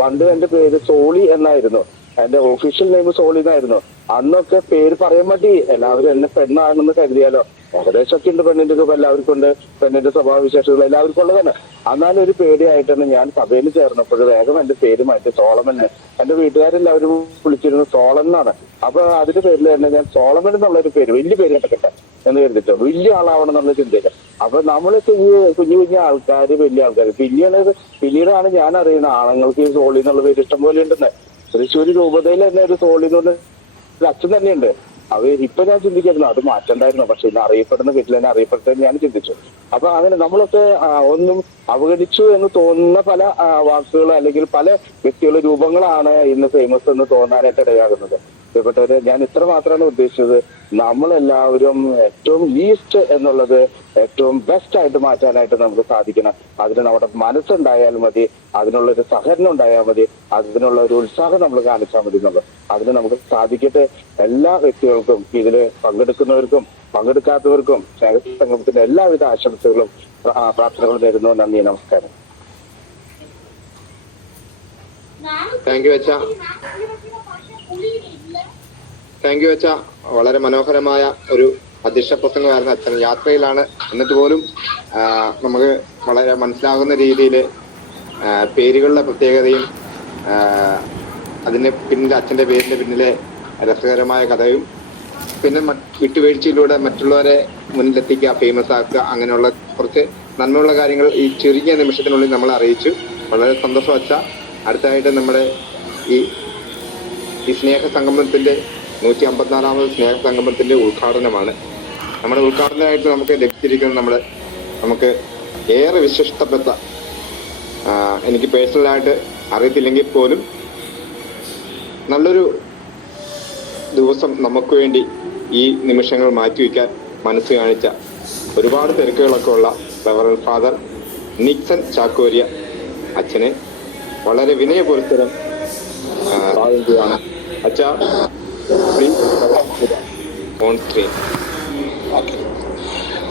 പണ്ട് എന്റെ പേര് സോളി എന്നായിരുന്നു. എന്റെ ഒഫീഷ്യൽ നെയിം സോളി എന്നായിരുന്നു. അന്നൊക്കെ പേര് പറയാൻ വേണ്ടി എല്ലാവരും എന്നെ പെണ്ണാണെന്ന് കരുതിയാലോ. ഏകദേശമൊക്കെ ഉണ്ട് പെണ്ണിന്റെ രൂപം എല്ലാവർക്കും ഉണ്ട്, പെണ്ണിന്റെ സ്വഭാവ വിശേഷങ്ങൾ എല്ലാവർക്കും ഉള്ളതാണ്. എന്നാലും ഒരു പേടിയായിട്ടാണ് ഞാൻ സഭയിൽ ചേർന്നപ്പോൾ വേഗം എന്റെ പേര് മാറ്റി സോളമൻ. എന്റെ വീട്ടുകാരെല്ലാവരും വിളിച്ചിരുന്നു സോളൻ എന്നാണ്. അപ്പൊ അതിന്റെ പേരിൽ തന്നെ ഞാൻ സോളമൻ എന്നുള്ളൊരു പേര്, വലിയ പേര് കിടക്കട്ടെ എന്ന് കരുതിട്ടോ, വലിയ ആളാവണം എന്നുള്ള ചിന്തയില്ല. അപ്പൊ നമ്മളൊക്കെ ഈ കുഞ്ഞു കുഞ്ഞു ആൾക്കാര്, വലിയ ആൾക്കാർ പിന്നീടാണ് ഞാൻ അറിയുന്ന ആണുങ്ങൾക്ക് ഈ സോളി എന്നുള്ള പേര് ഇഷ്ടം പോലെ ഉണ്ടെന്ന്. തൃശ്ശൂർ രൂപതയിൽ തന്നെ ഒരു സോളി എന്ന് പറഞ്ഞ അച്ഛൻ തന്നെയുണ്ട്. ഇപ്പൊ ഞാൻ ചിന്തിക്കായിരുന്നു അത് മാറ്റണ്ടായിരുന്നു, പക്ഷെ ഇന്ന് അറിയപ്പെടുന്ന വീട്ടിൽ തന്നെ അറിയപ്പെട്ടെന്ന് ഞാൻ ചിന്തിച്ചു. അപ്പൊ അങ്ങനെ നമ്മളൊക്കെ ഒന്നും അവഗണിച്ചു എന്ന് തോന്നുന്ന പല വാക്കുകൾ അല്ലെങ്കിൽ പല വ്യക്തികളുടെ രൂപങ്ങളാണ് ഇന്ന് ഫേമസ് എന്ന് തോന്നാനായിട്ട് ഇടയാകുന്നത്. പ്രിയപ്പെട്ടവരെ, ഞാൻ ഇത്ര മാത്രമാണ് ഉദ്ദേശിച്ചത്. നമ്മളെല്ലാവരും ഏറ്റവും ലീസ്റ്റ് എന്നുള്ളത് ഏറ്റവും ബെസ്റ്റ് ആയിട്ട് മാറ്റാനായിട്ട് നമുക്ക് സാധിക്കണം. അതിന് നമ്മുടെ മനസ്സുണ്ടായാൽ മതി, അതിനുള്ളൊരു സഹകരണം ഉണ്ടായാൽ മതി, അതിനുള്ള ഒരു ഉത്സാഹം നമ്മൾ കാണിച്ചാൽ മതി എന്നുള്ളത്. അതിന് നമുക്ക് സാധിക്കട്ടെ. എല്ലാ വ്യക്തികൾക്കും, ഇതിൽ പങ്കെടുക്കുന്നവർക്കും പങ്കെടുക്കാത്തവർക്കും സ്നേഹസംഗമത്തിന്റെ എല്ലാവിധ ആശംസകളും പ്രാർത്ഥനകളും നേരുന്നു. നന്ദി, നമസ്കാരം. താങ്ക് യു അച്ഛ. വളരെ മനോഹരമായ ഒരു അധ്യക്ഷ പ്രസംഗമായിരുന്നു അച്ഛൻ. യാത്രയിലാണ്, എന്നിട്ട് പോലും നമുക്ക് വളരെ മനസ്സിലാകുന്ന രീതിയിൽ പേരുകളുടെ പ്രത്യേകതയും അതിന് പിന്നിലെ അച്ഛൻ്റെ പേരിന്റെ പിന്നിലെ രസകരമായ കഥയും പിന്നെ വിട്ടുവീഴ്ചയിലൂടെ മറ്റുള്ളവരെ മുന്നിലെത്തിക്കുക, ഫേമസ് ആക്കുക, അങ്ങനെയുള്ള കുറച്ച് നന്മയുള്ള കാര്യങ്ങൾ ഈ ചുരുങ്ങിയ നിമിഷത്തിനുള്ളിൽ നമ്മളെ അറിയിച്ചു. വളരെ സന്തോഷം അച്ഛ. അടുത്തായിട്ട് നമ്മുടെ ഈ സ്നേഹ സംഗമത്തിന്റെ 154ാമത് സ്നേഹ സംഗമത്തിന്റെ ഉദ്ഘാടനമാണ്. നമ്മുടെ ഉദ്ഘാടനമായിട്ട് നമുക്ക് ലഭിച്ചിരിക്കുന്നത് നമുക്ക് ഏറെ വിശിഷ്ടപ്പെട്ട, എനിക്ക് പേഴ്സണലായിട്ട് അറിയത്തില്ലെങ്കിൽ പോലും നല്ലൊരു ദിവസം നമുക്ക് വേണ്ടി ഈ നിമിഷങ്ങൾ മാറ്റിവെക്കാൻ മനസ്സ് കാണിച്ച, ഒരുപാട് തിരക്കുകളൊക്കെ ഉള്ള റവറൻഡ് ഫാദർ നിക്സൺ ചാക്കോരിയ അച്ഛനെ വളരെ വിനയപുരസ്സരം ആണ്. അച്ഛാ, ഓൺ സ്ക്രീൻ. ഓക്കെ.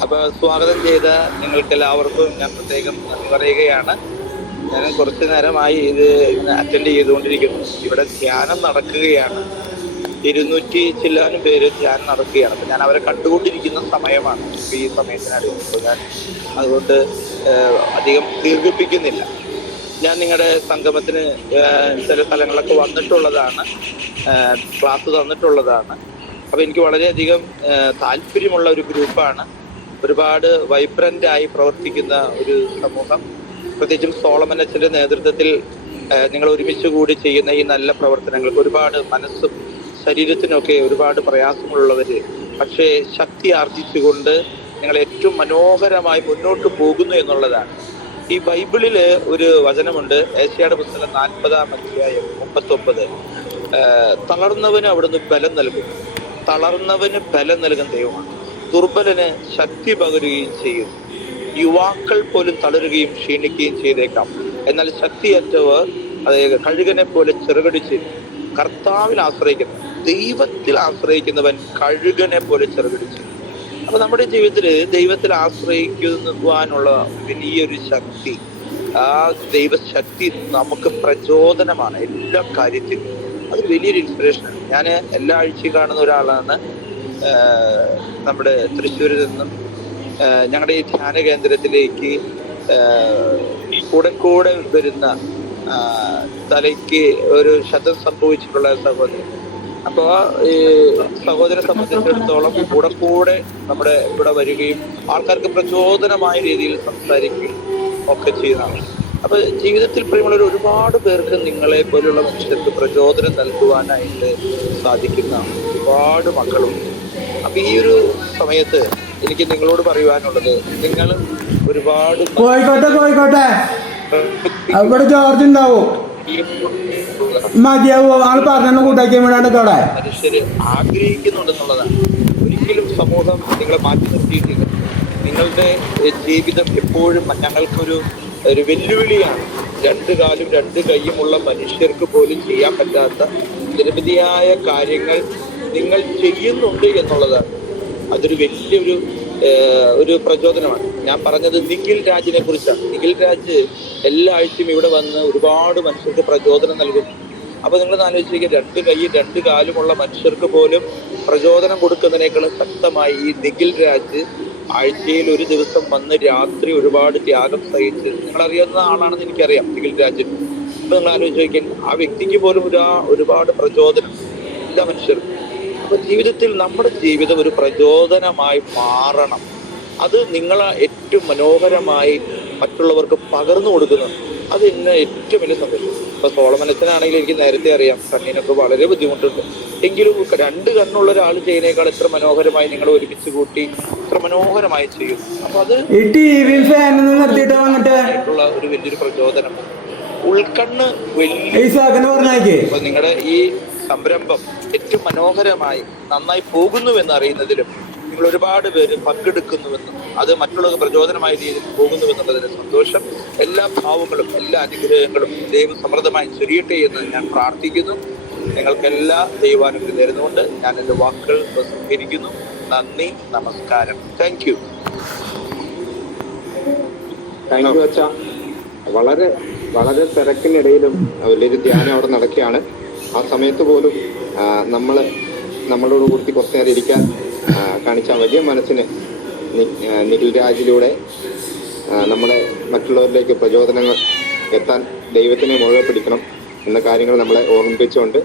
അപ്പൊ സ്വാഗതം ചെയ്ത നിങ്ങൾക്ക് എല്ലാവർക്കും ഞാൻ പ്രത്യേകം നന്ദി പറയുകയാണ്. ഞാൻ കുറച്ചു നേരമായി ഇത് അറ്റൻഡ് ചെയ്തുകൊണ്ടിരിക്കുന്നു. ഇവിടെ ധ്യാനം നടക്കുകയാണ്. 200 ചില്ലാനും പേര് ധ്യാനം നടക്കുകയാണ്. അപ്പൊ ഞാൻ അവരെ കണ്ടുകൊണ്ടിരിക്കുന്ന സമയമാണ് ഈ സമയത്തിനടുത്ത്. ഞാൻ അതുകൊണ്ട് അധികം ദീർഘിപ്പിക്കുന്നില്ല. ഞാൻ നിങ്ങളുടെ സംഗമത്തിന് ചില സ്ഥലങ്ങളിലൊക്കെ വന്നിട്ടുള്ളതാണ്, ക്ലാസ് തന്നിട്ടുള്ളതാണ്. അപ്പൊ എനിക്ക് വളരെയധികം താല്പര്യമുള്ള ഒരു ഗ്രൂപ്പാണ്. ഒരുപാട് വൈബ്രന്റ് ആയി പ്രവർത്തിക്കുന്ന ഒരു സമൂഹം. പ്രത്യേകിച്ചും സോളമൻ അച്ഛന്റെ നേതൃത്വത്തിൽ നിങ്ങൾ ഒരുമിച്ച് കൂടി ചെയ്യുന്ന ഈ നല്ല പ്രവർത്തനങ്ങൾക്ക് ഒരുപാട് മനസ്സും ശരീരത്തിനൊക്കെ ഒരുപാട് പ്രയാസങ്ങളുള്ളവര് പക്ഷേ ശക്തി ആർജിച്ചുകൊണ്ട് നിങ്ങൾ ഏറ്റവും മനോഹരമായി മുന്നോട്ട് പോകുന്നു എന്നുള്ളതാണ്. ഈ ബൈബിളില് ഒരു വചനമുണ്ട്, ഏശയ്യായുടെ പുസ്തകം 40-39. തളർന്നവന് അവിടുന്ന് ബലം നൽകും. തളർന്നവന് ബലം നൽകുന്ന ദൈവമാണ്. ദുർബലന് ശക്തി പകരുകയും ചെയ്യും. യുവാക്കൾ പോലും തളരുകയും ക്ഷീണിക്കുകയും ചെയ്തേക്കാം, എന്നാൽ ശക്തിയേറ്റവർ അതായത് കഴുകനെ പോലെ ചിറകടിച്ച് കർത്താവിൽ ആശ്രയിക്കുന്ന, ദൈവത്തിൽ ആശ്രയിക്കുന്നവൻ കഴുകനെ പോലെ ചിറകടിച്ച്. അപ്പൊ നമ്മുടെ ജീവിതത്തില് ദൈവത്തിൽ ആശ്രയിക്കുവാനുള്ള വലിയൊരു ശക്തി, ആ ദൈവശക്തി നമുക്ക് പ്രചോദനമാണ് എല്ലാ കാര്യത്തിലും. അത് വലിയൊരു ഇൻസ്പിറേഷനാണ്. ഞാൻ എല്ലാ ആഴ്ചയും കാണുന്ന ഒരാളാണ്. നമ്മുടെ തൃശ്ശൂരിൽ നിന്നും ഞങ്ങളുടെ ഈ ധ്യാന കേന്ദ്രത്തിലേക്ക് കൂടെ വരുന്ന തലയ്ക്ക് ഒരു ക്ഷതം സംഭവിച്ചിട്ടുള്ള സഹോദരൻ. അപ്പോൾ ഈ സഹോദരനെ സംബന്ധിച്ചിടത്തോളം കൂടെ നമ്മുടെ ഇവിടെ വരികയും ആൾക്കാർക്ക് പ്രചോദനമായ രീതിയിൽ സംസാരിക്കുകയും ഒക്കെ ചെയ്യുന്നതാണ്. അപ്പൊ ജീവിതത്തിൽ പ്രിയമുള്ള ഒരുപാട് പേർക്ക് നിങ്ങളെ പോലുള്ള മനുഷ്യർക്ക് പ്രചോദനം നൽകുവാനായിട്ട് സാധിക്കുന്ന ഒരുപാട് മക്കളുണ്ട്. അപ്പൊ ഈ ഒരു സമയത്ത് എനിക്ക് നിങ്ങളോട് പറയുവാനുള്ളത്, നിങ്ങൾ ഒരുപാട് കോഴിക്കോട്ടെ അവിടെ ജോർജ് ഉണ്ടാവോ മതിയാവോ ആള് പറഞ്ഞു കൂട്ടാക്കിയ വീടാണ് തോടെ. മനുഷ്യര് ആഗ്രഹിക്കുന്നുണ്ടെന്നുള്ളതാണ്. ഒരിക്കലും സമൂഹം നിങ്ങളെ മാറ്റി നിർത്തിയിട്ടില്ല. നിങ്ങളുടെ ജീവിതം എപ്പോഴും ഞങ്ങൾക്കൊരു വെല്ലുവിളിയാണ്. 2 കാലും 2 കൈയുമുള്ള മനുഷ്യർക്ക് പോലും ചെയ്യാൻ പറ്റാത്ത നിരവധിയായ കാര്യങ്ങൾ നിങ്ങൾ ചെയ്യുന്നുണ്ട് എന്നുള്ളതാണ്. അതൊരു വലിയൊരു ഒരു പ്രചോദനമാണ്. ഞാൻ പറഞ്ഞത് നിഖിൽ രാജിനെ കുറിച്ചാണ്. നിഖിൽ രാജ് എല്ലാ ആഴ്ചയും ഇവിടെ വന്ന് ഒരുപാട് മനുഷ്യർക്ക് പ്രചോദനം നൽകുന്നു. അപ്പൊ നിങ്ങൾ ആലോചിക്കുക, 2 കൈയും 2 കാലുമുള്ള മനുഷ്യർക്ക് പോലും പ്രചോദനം കൊടുക്കുന്നതിനേക്കാളും ശക്തമായി ഈ നിഖിൽ രാജ് ആഴ്ചയിൽ ഒരു ദിവസം വന്ന് രാത്രി ഒരുപാട് ത്യാഗം സഹിച്ച്, നിങ്ങൾ അറിയുന്ന ആളാണെന്ന് എനിക്കറിയാം നിഖിൽ രാജ്. അപ്പൊ നിങ്ങൾ ആലോചിക്കാൻ, ആ വ്യക്തിക്ക് പോലും ഒരുപാട് പ്രചോദനം എല്ലാ മനുഷ്യർക്കും. അപ്പൊ ജീവിതത്തിൽ നമ്മുടെ ജീവിതം ഒരു പ്രചോദനമായി മാറണം. അത് നിങ്ങൾ ഏറ്റവും മനോഹരമായി മറ്റുള്ളവർക്ക് പകർന്നു കൊടുക്കുന്നു. അത് എന്നെ ഏറ്റവും വലിയ സന്തോഷം. ഇപ്പൊ സോളമനച്ചനാണെങ്കിൽ എനിക്ക് നേരത്തെ അറിയാം, കണ്ണിനൊക്കെ വളരെ ബുദ്ധിമുട്ടുണ്ട്. എങ്കിലും 2 കണ്ണുള്ള ഒരാൾ ചെയ്യുന്നേക്കാൾ എത്ര മനോഹരമായി നിങ്ങൾ ഒരുമിച്ച് കൂട്ടി എത്ര മനോഹരമായി ചെയ്യുന്നു. അപ്പൊ അത് ആയിട്ടുള്ള ഒരു വലിയൊരു പ്രചോദനം. ഉൾക്കണ്ണ് വലിയ നിങ്ങളുടെ ഈ സംരംഭം ഏറ്റവും മനോഹരമായി നന്നായി പോകുന്നുവെന്ന് അറിയുന്നതിലും നിങ്ങൾ ഒരുപാട് പേര് പങ്കെടുക്കുന്നുവെന്നും അത് മറ്റുള്ളവർക്ക് പ്രചോദനമായ രീതിയിൽ പോകുന്നുവെന്നുള്ളതിന് സന്തോഷം. എല്ലാ ഭാവങ്ങളും എല്ലാ അനുഗ്രഹങ്ങളും ദൈവം സമൃദ്ധമായി ചൊരിയട്ടെ എന്ന് ഞാൻ പ്രാർത്ഥിക്കുന്നു. നിങ്ങൾക്ക് എല്ലാ ദൈവാനുഗ്രഹം നേരുന്നുകൊണ്ട് ഞാൻ എൻ്റെ വാക്കുകൾ ഉപസംഹരിക്കുന്നു. നന്ദി, നമസ്കാരം. താങ്ക് യു അച്ഛാ. വളരെ വളരെ തിരക്കിനിടയിലും വലിയൊരു ധ്യാനം അവിടെ നടക്കുകയാണ്. ആ സമയത്ത് പോലും നമ്മളോട് കൂടി കുറച്ചു നേരം ഇരിക്കാൻ കാണിച്ച വലിയ മനസ്സിന് നിഖിൽ രാജിലൂടെ നമ്മളെ മറ്റുള്ളവരിലേക്ക് പ്രചോദനങ്ങൾ എത്താൻ ദൈവത്തിനെ മുഴുവൻ പിടിക്കണം എന്ന കാര്യങ്ങൾ നമ്മളെ ഓർമ്മിപ്പിച്ചുകൊണ്ട്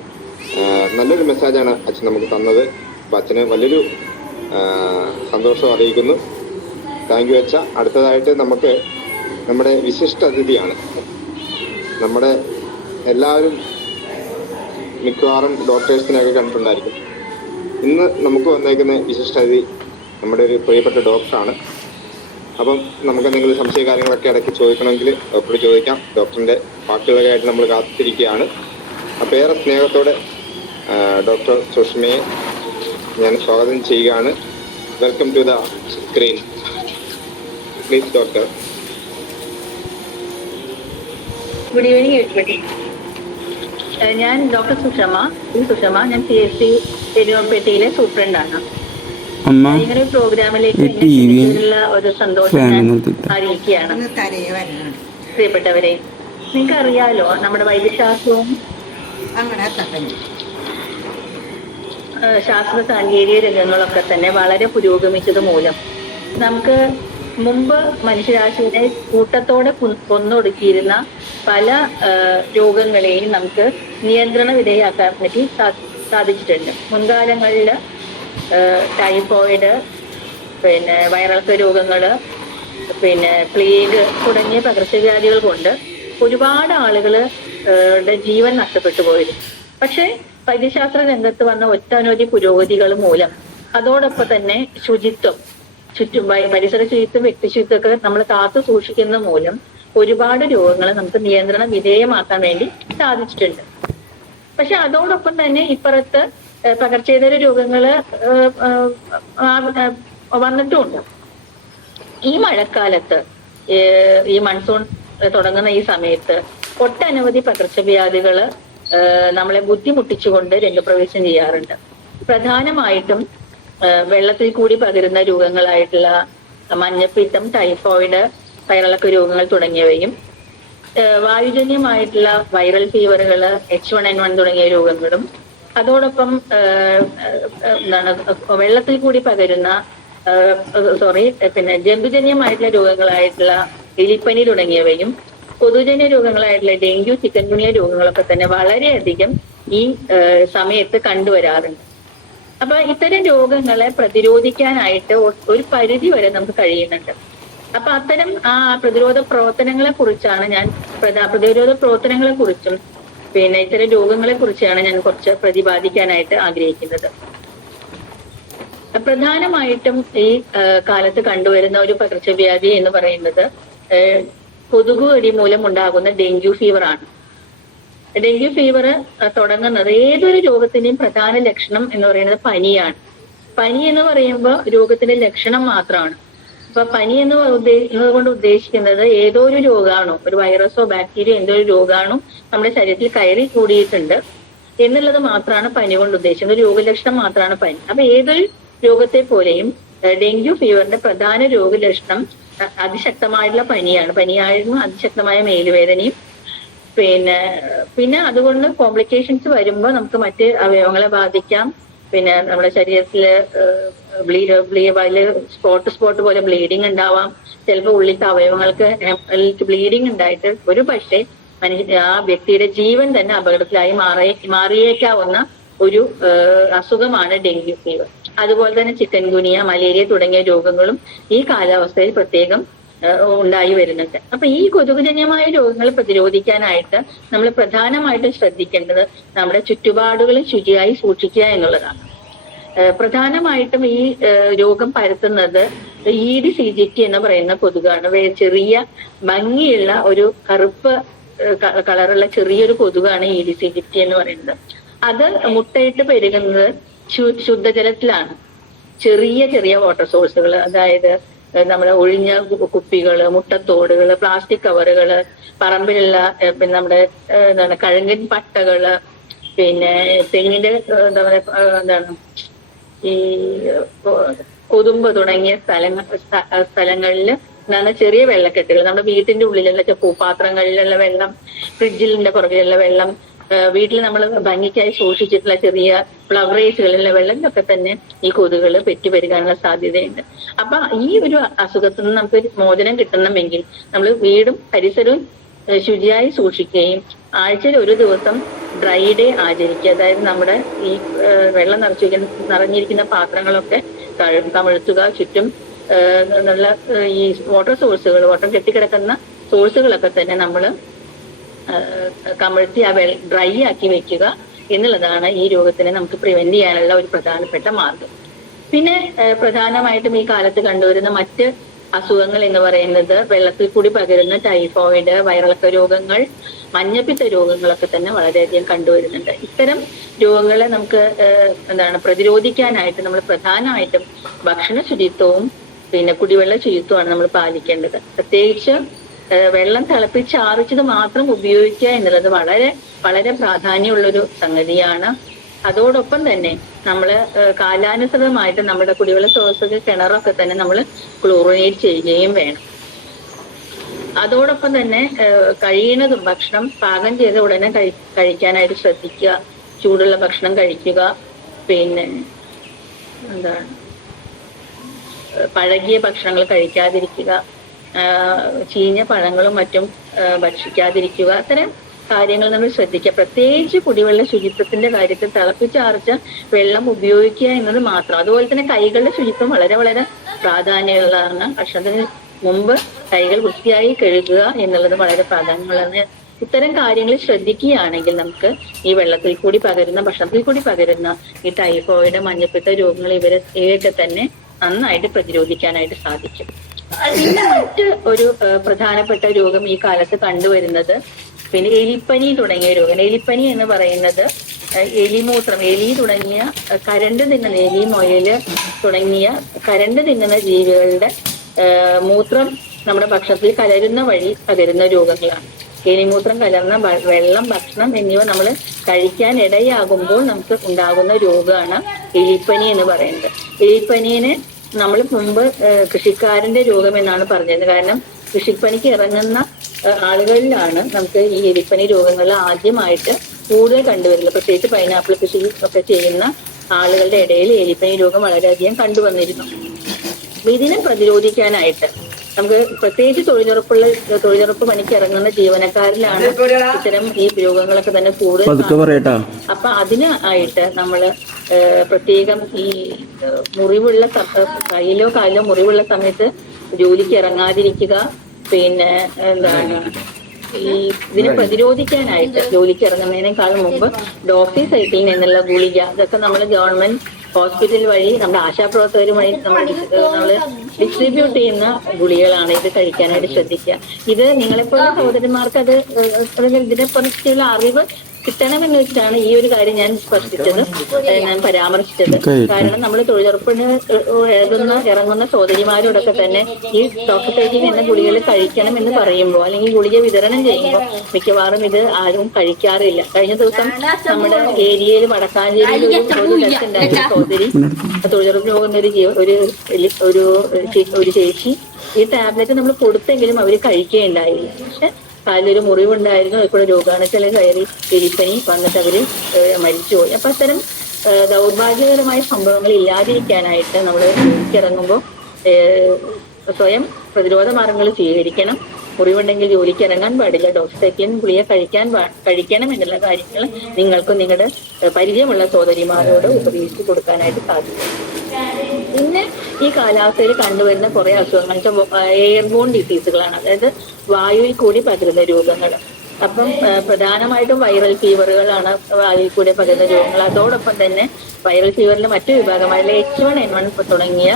നല്ലൊരു മെസ്സേജാണ് അച്ഛൻ നമുക്ക് തന്നത്. അപ്പം അച്ഛന് വലിയൊരു സന്തോഷം അറിയിക്കുന്നു. താങ്ക് യു അച്ഛ. അടുത്തതായിട്ട് നമുക്ക് നമ്മുടെ വിശിഷ്ട അതിഥിയാണ്. നമ്മുടെ എല്ലാവരും മിക്കവാറും ഡോക്ടേഴ്സിനെയൊക്കെ കണ്ടിട്ടുണ്ടായിരിക്കും. ഇന്ന് നമുക്ക് വന്നേക്കുന്ന വിശിഷ്ട അതിഥി നമ്മുടെ ഒരു പ്രിയപ്പെട്ട ഡോക്ടറാണ്. അപ്പം നമുക്ക് എന്തെങ്കിലും സംശയ കാര്യങ്ങളൊക്കെ ഇടയ്ക്ക് ചോദിക്കണമെങ്കിൽ ഡോക്ടറോട് ചോദിക്കാം. ഡോക്ടറിൻ്റെ വാക്കുകളൊക്കെ ആയിട്ട് നമ്മൾ കാത്തിരിക്കുകയാണ്. അപ്പം ഏറെ സ്നേഹത്തോടെ ഡോക്ടർ സുഷ്മയെ ഞാൻ സ്വാഗതം ചെയ്യുകയാണ്. Welcome to the screen. Please doctor. Good evening everybody. ഞാൻ ഡോക്ടർ സുഷമ. ഞാൻ CSC പെരുവപ്പെട്ടിയിലെ സൂപ്രണ്ടാണ്. ഇങ്ങനെ ഒരു പ്രോഗ്രാമിലേക്ക് ഒരു സന്തോഷം ഞാൻ അറിയിക്കുകയാണ്. പ്രിയപ്പെട്ടവരെ, നിങ്ങൾക്ക് അറിയാലോ നമ്മുടെ വൈദ്യശാസ്ത്രവും ശാസ്ത്ര സാങ്കേതിക രംഗങ്ങളൊക്കെ തന്നെ വളരെ പുരോഗമിച്ചത് മൂലം നമുക്ക് മുമ്പ് മനുഷ്യരാശിയെ കൂട്ടത്തോടെ കൊന്നൊടുക്കിയിരുന്ന പല രോഗങ്ങളെയും നമുക്ക് നിയന്ത്രണ വിധേയമാക്കാൻ പറ്റി സാധിച്ചിട്ടുണ്ട്. മുൻകാലങ്ങളിൽ ടൈഫോയിഡ്, പിന്നെ വയറിളക്ക രോഗങ്ങൾ, പിന്നെ പ്ലേഗ് തുടങ്ങിയ പകർച്ചവ്യാധികൾ കൊണ്ട് ഒരുപാട് ആളുകൾ ജീവൻ നഷ്ടപ്പെട്ടു പോയിരുന്നു. പക്ഷേ വൈദ്യശാസ്ത്ര രംഗത്ത് വന്ന ഒട്ടനവധി പുരോഗതികൾ മൂലം അതോടൊപ്പം തന്നെ ശുചിത്വം, പരിസര ശുചിത്വം, വ്യക്തി ശുചിത്വമൊക്കെ നമ്മൾ കാത്തു സൂക്ഷിക്കുന്ന മൂലം ഒരുപാട് രോഗങ്ങൾ നമുക്ക് നിയന്ത്രണ വിധേയമാക്കാൻ വേണ്ടി സാധിച്ചിട്ടുണ്ട്. പക്ഷെ അതോടൊപ്പം തന്നെ ഇപ്പുറത്ത് പകർച്ചേതര രോഗങ്ങള് വന്നിട്ടുമുണ്ട്. ഈ മഴക്കാലത്ത്, ഈ മൺസൂൺ തുടങ്ങുന്ന ഈ സമയത്ത് ഒട്ടനവധി പകർച്ചവ്യാധികള് നമ്മളെ ബുദ്ധിമുട്ടിച്ചുകൊണ്ട് രംഗപ്രവേശം ചെയ്യാറുണ്ട്. പ്രധാനമായിട്ടും വെള്ളത്തിൽ കൂടി പകരുന്ന രോഗങ്ങളായിട്ടുള്ള മഞ്ഞപ്പിത്തം, ടൈഫോയിഡ്, വയറിളക്ക രോഗങ്ങൾ തുടങ്ങിയവയും വായുജന്യമായിട്ടുള്ള വൈറൽ ഫീവറുകള്, H1N1 തുടങ്ങിയ രോഗങ്ങളും, അതോടൊപ്പം വെള്ളത്തിൽ കൂടി പകരുന്ന ജന്തുജന്യമായിട്ടുള്ള രോഗങ്ങളായിട്ടുള്ള എലിപ്പനി തുടങ്ങിയവയും, കൊതുജന്യ രോഗങ്ങളായിട്ടുള്ള ഡെങ്കു, ചിക്കൻ ഗുനിയ രോഗങ്ങളൊക്കെ തന്നെ വളരെയധികം ഈ സമയത്ത് കണ്ടുവരാറുണ്ട്. അപ്പൊ ഇത്തരം രോഗങ്ങളെ പ്രതിരോധിക്കാനായിട്ട് ഒരു പരിധി വരെ നമുക്ക് കഴിയുന്നുണ്ട്. അപ്പൊ അത്തരം പ്രതിരോധ പ്രവർത്തനങ്ങളെ കുറിച്ചും പിന്നെ ഇത്തരം രോഗങ്ങളെ കുറിച്ചാണ് ഞാൻ കുറച്ച് പ്രതിപാദിക്കാനായിട്ട് ആഗ്രഹിക്കുന്നത്. പ്രധാനമായിട്ടും ഈ കാലത്ത് കണ്ടുവരുന്ന ഒരു പകർച്ചവ്യാധി എന്ന് പറയുന്നത് കൊതുക് കടി മൂലം ഉണ്ടാകുന്ന ഡെങ്കു ഫീവർ ആണ്. ഡെങ്കു ഫീവർ തുടങ്ങുന്നത് ഏതൊരു രോഗത്തിന്റെയും പ്രധാന ലക്ഷണം എന്ന് പറയുന്നത് പനിയാണ്. പനി എന്ന് പറയുമ്പോൾ രോഗത്തിന്റെ ലക്ഷണം മാത്രമാണ്. അപ്പൊ പനി എന്നതുകൊണ്ട് ഉദ്ദേശിക്കുന്നത് ഏതോ ഒരു രോഗമാണോ, ഒരു വൈറസോ ബാക്ടീരിയോ എന്തോ ഒരു രോഗമാണോ നമ്മുടെ ശരീരത്തിൽ കയറി കൂടിയിട്ടുണ്ട് എന്നുള്ളത് മാത്രമാണ് പനി കൊണ്ട് ഉദ്ദേശിക്കുന്നത്. രോഗലക്ഷണം മാത്രമാണ് പനി. അപ്പൊ ഏതൊരു രോഗത്തെ പോലെയും ഡെങ്കു ഫീവറിന്റെ പ്രധാന രോഗലക്ഷണം അതിശക്തമായിട്ടുള്ള പനിയാണ്. പനിയായിരുന്നു അതിശക്തമായ മേലുവേദനയും പിന്നെ അതുകൊണ്ട് കോംപ്ലിക്കേഷൻസ് വരുമ്പോൾ നമുക്ക് മറ്റ് അവയവങ്ങളെ ബാധിക്കാം. പിന്നെ നമ്മുടെ ശരീരത്തില് സ്പോട്ട് പോലെ ബ്ലീഡിങ് ഉണ്ടാവാം. ചിലപ്പോൾ ഉള്ളിലത്തെ അവയവങ്ങൾക്ക് ബ്ലീഡിങ് ഉണ്ടായിട്ട് ഒരു പക്ഷേ ആ വ്യക്തിയുടെ ജീവൻ തന്നെ അപകടത്തിലായി മാറിയേക്കാവുന്ന ഒരു അസുഖമാണ് ഡെങ്കു ഫീവർ. അതുപോലെ തന്നെ ചിക്കൻ ഗുനിയ, മലേറിയ തുടങ്ങിയ രോഗങ്ങളും ഈ കാലാവസ്ഥയിൽ പ്രത്യേകം ഉണ്ടായി വരുന്നുണ്ട്. അപ്പൊ ഈ കൊതുകുജന്യമായ രോഗങ്ങൾ പ്രതിരോധിക്കാനായിട്ട് നമ്മൾ പ്രധാനമായിട്ടും ശ്രദ്ധിക്കേണ്ടത് നമ്മുടെ ചുറ്റുപാടുകളും ശുചിയായി സൂക്ഷിക്കുക എന്നുള്ളതാണ്. പ്രധാനമായിട്ടും ഈ രോഗം പരത്തുന്നത് ഈഡിസ് ഈജിപ്തി എന്ന് പറയുന്ന കൊതുകാണ്. ചെറിയ ഭംഗിയുള്ള ഒരു കറുപ്പ് കളറുള്ള ചെറിയൊരു കൊതുകാണ് ഈഡിസ് ഈജിപ്തി എന്ന് പറയുന്നത്. അത് മുട്ടയിട്ട് പെരുകുന്നത് ശുദ്ധജലത്തിലാണ്. ചെറിയ ചെറിയ വാട്ടർ സോഴ്സുകൾ, അതായത് നമ്മുടെ ഒഴിഞ്ഞ കുപ്പികള്, മുട്ടത്തോടുകള്, പ്ലാസ്റ്റിക് കവറുകള്, പറമ്പിലുള്ള നമ്മുടെ കഴുങ്ങിൻ പട്ടകള്, പിന്നെ തെങ്ങിന്റെ ഈ കൊതുമ്പ് തുടങ്ങിയ സ്ഥലങ്ങളിൽ ചെറിയ വെള്ളക്കെട്ടുകൾ, നമ്മുടെ വീട്ടിന്റെ ഉള്ളിലുള്ള പൂപ്പാത്രങ്ങളിലുള്ള വെള്ളം, ഫ്രിഡ്ജിലിന്റെ പുറകിലുള്ള വെള്ളം, വീട്ടിൽ നമ്മൾ ഭംഗിക്കായി സൂക്ഷിച്ചിട്ടുള്ള ചെറിയ ഫ്ലവറേസുകളിലുള്ള വെള്ളം, ഇതൊക്കെ തന്നെ ഈ കൊതുകുകൾ പെറ്റുപെരുകാനുള്ള സാധ്യതയുണ്ട്. അപ്പൊ ഈ ഒരു അസുഖത്തിൽ നിന്ന് നമുക്ക് മോചനം കിട്ടണമെങ്കിൽ നമ്മൾ വീടും പരിസരവും ശുചിയായി സൂക്ഷിക്കുകയും ആഴ്ചയിൽ ഒരു ദിവസം ഡ്രൈ ഡേ ആചരിക്കുക. അതായത് നമ്മുടെ ഈ വെള്ളം നിറഞ്ഞിരിക്കുന്ന പാത്രങ്ങളൊക്കെ കമിഴ്ത്തുക. ചുറ്റും ഉള്ള ഈ വാട്ടർ കെട്ടിക്കിടക്കുന്ന സോഴ്സുകളൊക്കെ തന്നെ നമ്മൾ കമിഴ്ത്തി ഡ്രൈ ആക്കി വെക്കുക എന്നുള്ളതാണ് ഈ രോഗത്തിനെ നമുക്ക് പ്രിവെന്റ് ചെയ്യാനുള്ള ഒരു പ്രധാനപ്പെട്ട മാർഗം. പിന്നെ പ്രധാനമായിട്ടും ഈ കാലത്ത് കണ്ടുവരുന്ന മറ്റ് അസുഖങ്ങൾ എന്ന് പറയുന്നത് വെള്ളത്തിൽ കൂടി പകരുന്ന ടൈഫോയിഡ്, വയറിളക്ക രോഗങ്ങൾ, മഞ്ഞപ്പിത്ത രോഗങ്ങളൊക്കെ തന്നെ വളരെയധികം കണ്ടുവരുന്നുണ്ട്. ഇത്തരം രോഗങ്ങളെ നമുക്ക് പ്രതിരോധിക്കാനായിട്ട് നമ്മൾ പ്രധാനമായിട്ടും ഭക്ഷണ ശുചിത്വവും പിന്നെ കുടിവെള്ള ശുചിത്വമാണ് നമ്മൾ പാലിക്കേണ്ടത്. പ്രത്യേകിച്ച് വെള്ളം തിളപ്പിച്ചാറിച്ചത് മാത്രം ഉപയോഗിക്കുക എന്നുള്ളത് വളരെ വളരെ പ്രാധാന്യമുള്ളൊരു സംഗതിയാണ്. അതോടൊപ്പം തന്നെ നമ്മൾ കാലാനുസൃതമായിട്ട് നമ്മുടെ കുടിവെള്ള സ്രോതസ്സുകൾ, കിണറൊക്കെ തന്നെ നമ്മൾ ക്ലോറിനേറ്റ് ചെയ്യുകയും വേണം. അതോടൊപ്പം തന്നെ കഴിയുന്നതും ഭക്ഷണം പാകം ചെയ്ത ഉടനെ കഴിക്കാനായിട്ട് ശ്രദ്ധിക്കുക. ചൂടുള്ള ഭക്ഷണം കഴിക്കുക. പിന്നെ പഴകിയ ഭക്ഷണങ്ങൾ കഴിക്കാതിരിക്കുക. ചീഞ്ഞ പഴങ്ങളും മറ്റും ഭക്ഷിക്കാതിരിക്കുക. അത്തരം കാര്യങ്ങൾ നമ്മൾ ശ്രദ്ധിക്കുക. പ്രത്യേകിച്ച് കുടിവെള്ള ശുചിത്വത്തിന്റെ കാര്യത്തിൽ തിളപ്പിച്ചാറിച്ച വെള്ളം ഉപയോഗിക്കുക എന്നത് മാത്രം. അതുപോലെ തന്നെ കൈകളുടെ ശുചിത്വം വളരെ വളരെ പ്രാധാന്യമുള്ളതാണ്. ഭക്ഷണത്തിന് മുമ്പ് കൈകൾ വൃത്തിയായി കഴുകുക എന്നുള്ളത് വളരെ പ്രാധാന്യമുള്ളതെന്ന് ഇത്തരം കാര്യങ്ങൾ ശ്രദ്ധിക്കുകയാണെങ്കിൽ നമുക്ക് ഈ വെള്ളത്തിൽ കൂടി പകരുന്ന, ഭക്ഷണത്തിൽ കൂടി പകരുന്ന ഈ ടൈഫോയിഡ്, മഞ്ഞപ്പിത്ത രോഗങ്ങൾ ഇവയൊക്കെ തന്നെ നന്നായിട്ട് പ്രതിരോധിക്കാനായിട്ട് സാധിക്കും. പിന്നെ മറ്റ് ഒരു പ്രധാനപ്പെട്ട രോഗം ഈ കാലത്ത് കണ്ടുവരുന്നത് പിന്നെ എലിപ്പനി തുടങ്ങിയ രോഗം. എലിപ്പനി എന്ന് പറയുന്നത് എലിമൂത്രം, എലി തുടങ്ങിയ കരണ്ട് തിന്നുന്ന, എലി, മുയല് തുടങ്ങിയ കരണ്ട് തിന്നുന്ന ജീവികളുടെ മൂത്രം നമ്മുടെ ഭക്ഷണത്തിൽ കലരുന്ന വഴി പകരുന്ന രോഗങ്ങളാണ്. എലിമൂത്രം കലർന്ന വെള്ളം, ഭക്ഷണം എന്നിവ നമ്മൾ കഴിക്കാൻ ഇടയാകുമ്പോൾ നമുക്ക് ഉണ്ടാകുന്ന രോഗമാണ് എലിപ്പനി എന്ന് പറയുന്നത്. എലിപ്പനീനെ നമ്മൾ മുമ്പ് കൃഷിക്കാരന്റെ രോഗം എന്നാണ് പറഞ്ഞത്. കാരണം കൃഷിപ്പണിക്ക് ഇറങ്ങുന്ന ആളുകളിലാണ് നമുക്ക് ഈ എലിപ്പനി രോഗങ്ങൾ ആദ്യമായിട്ട് കൂടുതൽ കണ്ടുവരുന്നത്. പ്രത്യേകിച്ച് പൈനാപ്പിൾ കൃഷി ഒക്കെ ചെയ്യുന്ന ആളുകളുടെ ഇടയിൽ എലിപ്പനി രോഗം വളരെയധികം കണ്ടുവന്നിരുന്നു. ഇതിനെ പ്രതിരോധിക്കാനായിട്ട് നമുക്ക് പ്രത്യേകിച്ച് തൊഴിലുറപ്പ് പണിക്ക് ഇറങ്ങുന്ന ജീവനക്കാരിലാണ് ഇത്തരം ഈ രോഗങ്ങളൊക്കെ തന്നെ കൂടുതൽ. അപ്പൊ അതിനായിട്ട് നമ്മള് പ്രത്യേകം ഈ മുറിവുള്ള കയ്യിലോ കാലിലോ മുറിവുള്ള സമയത്ത് ജോലിക്ക് ഇറങ്ങാതിരിക്കുക. പിന്നെ എന്താണ് ഈ ഇതിനെ പ്രതിരോധിക്കാനായിട്ട് ജോലിക്ക് ഇറങ്ങുന്നതിനേക്കാളും മുമ്പ് ഡോക്സിസൈക്ലിൻ എന്നുള്ള ഗുളിക, ഇതൊക്കെ നമ്മൾ ഗവൺമെന്റ് ഹോസ്പിറ്റൽ വഴി നമ്മുടെ ആശാപ്രവർത്തകർ വഴി നമ്മൾ ഡിസ്ട്രിബ്യൂട്ട് ചെയ്യുന്ന ഗുളികളാണ്. ഇത് കഴിക്കാനായിട്ട് ശ്രദ്ധിക്കുക. ഇത് നിങ്ങളെപ്പോലെ സഹോദരന്മാർക്ക് അത് ഇതിനെക്കുറിച്ചുള്ള അറിവ് കിട്ടണമെന്ന് വെച്ചാണ് ഈ ഒരു കാര്യം ഞാൻ ഞാൻ പരാമർശിച്ചത്. കാരണം നമ്മൾ തൊഴിലുറപ്പിന് ഇറങ്ങുന്ന സഹോദരിമാരോടൊക്കെ തന്നെ ഈ ഡോക്സിസൈക്ലിൻ എന്ന ഗുളികൾ കഴിക്കണം എന്ന് പറയുമ്പോൾ, അല്ലെങ്കിൽ ഗുളിക വിതരണം ചെയ്യുമ്പോൾ മിക്കവാറും ഇത് ആരും കഴിക്കാറില്ല. കഴിഞ്ഞ ദിവസം നമ്മുടെ ഏരിയയിൽ വടക്കാഞ്ചേരിയിൽ ഒരു ഡെത്ത് ഉണ്ടായിരുന്ന സഹോദരി, തൊഴിലുറപ്പിന് പോകുന്ന ഒരു ചേച്ചി ഈ ടാബ്ലറ്റ് നമ്മൾ കൊടുത്തെങ്കിലും അവർ കഴിക്കുകയുണ്ടായില്ല. പക്ഷെ കാലിലൊരു മുറിവുണ്ടായിരുന്നു, ഇപ്പോൾ രോഗാണുക്കൾ കയറി എലിപ്പനി വന്നിട്ട് അവര് മരിച്ചുപോയി. അപ്പൊ അത്തരം ദൗർഭാഗ്യകരമായ സംഭവങ്ങൾ ഇല്ലാതിരിക്കാനായിട്ട് നമ്മൾ ഇറങ്ങുമ്പോൾ സ്വയം പ്രതിരോധ മാർഗങ്ങൾ സ്വീകരിക്കണം. മുറിവുണ്ടെങ്കിൽ ജോലിക്ക് ഇറങ്ങാൻ പാടില്ല. ഡോക്സിസൈക്ലിൻ ഗുളിക കഴിക്കണം എന്നുള്ള കാര്യങ്ങൾ നിങ്ങൾക്കും നിങ്ങളുടെ പരിചയമുള്ള സഹോദരിമാരോട് ഉപദേശിച്ചു കൊടുക്കാനായിട്ട് സാധിക്കും. പിന്നെ ഈ കാലാവസ്ഥയിൽ കണ്ടുവരുന്ന കുറെ അസുഖങ്ങൾ എയർബോൺ ഡിസീസുകളാണ്, അതായത് വായുവിൽ കൂടി പകരുന്ന രോഗങ്ങൾ. അപ്പം പ്രധാനമായിട്ടും വൈറൽ ഫീവറുകളാണ് വായുവിൽ കൂടി പകരുന്ന രോഗങ്ങൾ. അതോടൊപ്പം തന്നെ വൈറൽ ഫീവറിന്റെ മറ്റു വിഭാഗമായുള്ള H1N1 തുടങ്ങിയ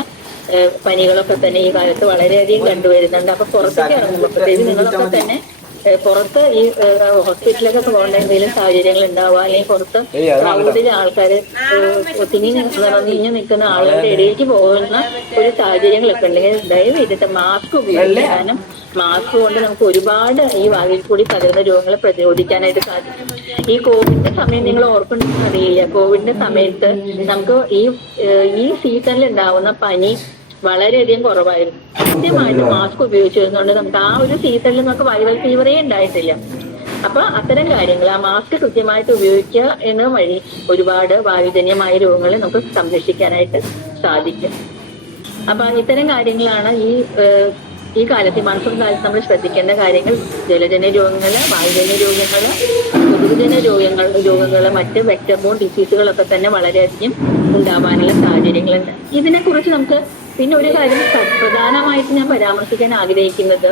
പനികളൊക്കെ തന്നെ ഈ കാലത്ത് വളരെയധികം കണ്ടുവരുന്നുണ്ട്. അപ്പൊ പുറത്തേക്ക് ഇറങ്ങുമ്പോൾ, പ്രത്യേകിച്ച് നിങ്ങളൊക്കെ തന്നെ പുറത്ത് ഈ ഹോസ്പിറ്റലിലൊക്കെ പോകേണ്ട എന്തെങ്കിലും സാഹചര്യങ്ങൾ ഉണ്ടാവുക, അല്ലെങ്കിൽ പുറത്ത് ക്രൗഡിൽ ആൾക്കാർ നിറഞ്ഞു നിൽക്കുന്ന ആളുകളുടെ ഇടയിലേക്ക് പോകുന്ന ഒരു സാഹചര്യങ്ങളൊക്കെ ഉണ്ടെങ്കിൽ ദയവ് ചെയ്തിട്ട് മാസ്ക് ഉപയോഗിക്കാനും മാസ്ക് കൊണ്ട് നമുക്ക് ഒരുപാട് ഈ വായുവിൽ കൂടി പകരുന്ന രോഗങ്ങളെ പ്രതിരോധിക്കാനായിട്ട് സാധിക്കും. ഈ കോവിഡിന്റെ സമയം നിങ്ങൾ ഓർക്കുന്നുണ്ടെന്ന് അറിയില്ല. കോവിഡിന്റെ സമയത്ത് നമുക്ക് ഈ സീസണിൽ ഉണ്ടാവുന്ന പനി വളരെയധികം കുറവായിരുന്നു. കൃത്യമായിട്ട് മാസ്ക് ഉപയോഗിച്ചു വരുന്നതുകൊണ്ട് നമുക്ക് ആ ഒരു സീസണിൽ നമുക്ക് വൈറൽ ഫീവറേ ഉണ്ടായിട്ടില്ല. അപ്പൊ അത്തരം കാര്യങ്ങൾ, ആ മാസ്ക് കൃത്യമായിട്ട് ഉപയോഗിക്കുക എന്ന വഴി ഒരുപാട് വായുജന്യമായ രോഗങ്ങളെ നമുക്ക് സംരക്ഷിക്കാനായിട്ട് സാധിക്കും. അപ്പൊ ഇത്തരം കാര്യങ്ങളാണ് ഈ കാലത്ത്, മൺസൂൺ കാലത്ത് നമ്മൾ ശ്രദ്ധിക്കേണ്ട കാര്യങ്ങൾ. ജലജന്യ രോഗങ്ങള്, വായുജന്യ രോഗങ്ങള്, കൊതുകുജന്യ രോഗങ്ങള്, മറ്റ് വെക്ടർ ബോൺ ഡിസീസുകളൊക്കെ തന്നെ വളരെയധികം ഉണ്ടാവാനുള്ള സാഹചര്യങ്ങളുണ്ട്. ഇതിനെക്കുറിച്ച് നമുക്ക് പിന്നെ ഒരു കാര്യം പ്രധാനമായിട്ട് ഞാൻ പരാമർശിക്കാൻ ആഗ്രഹിക്കുന്നത്,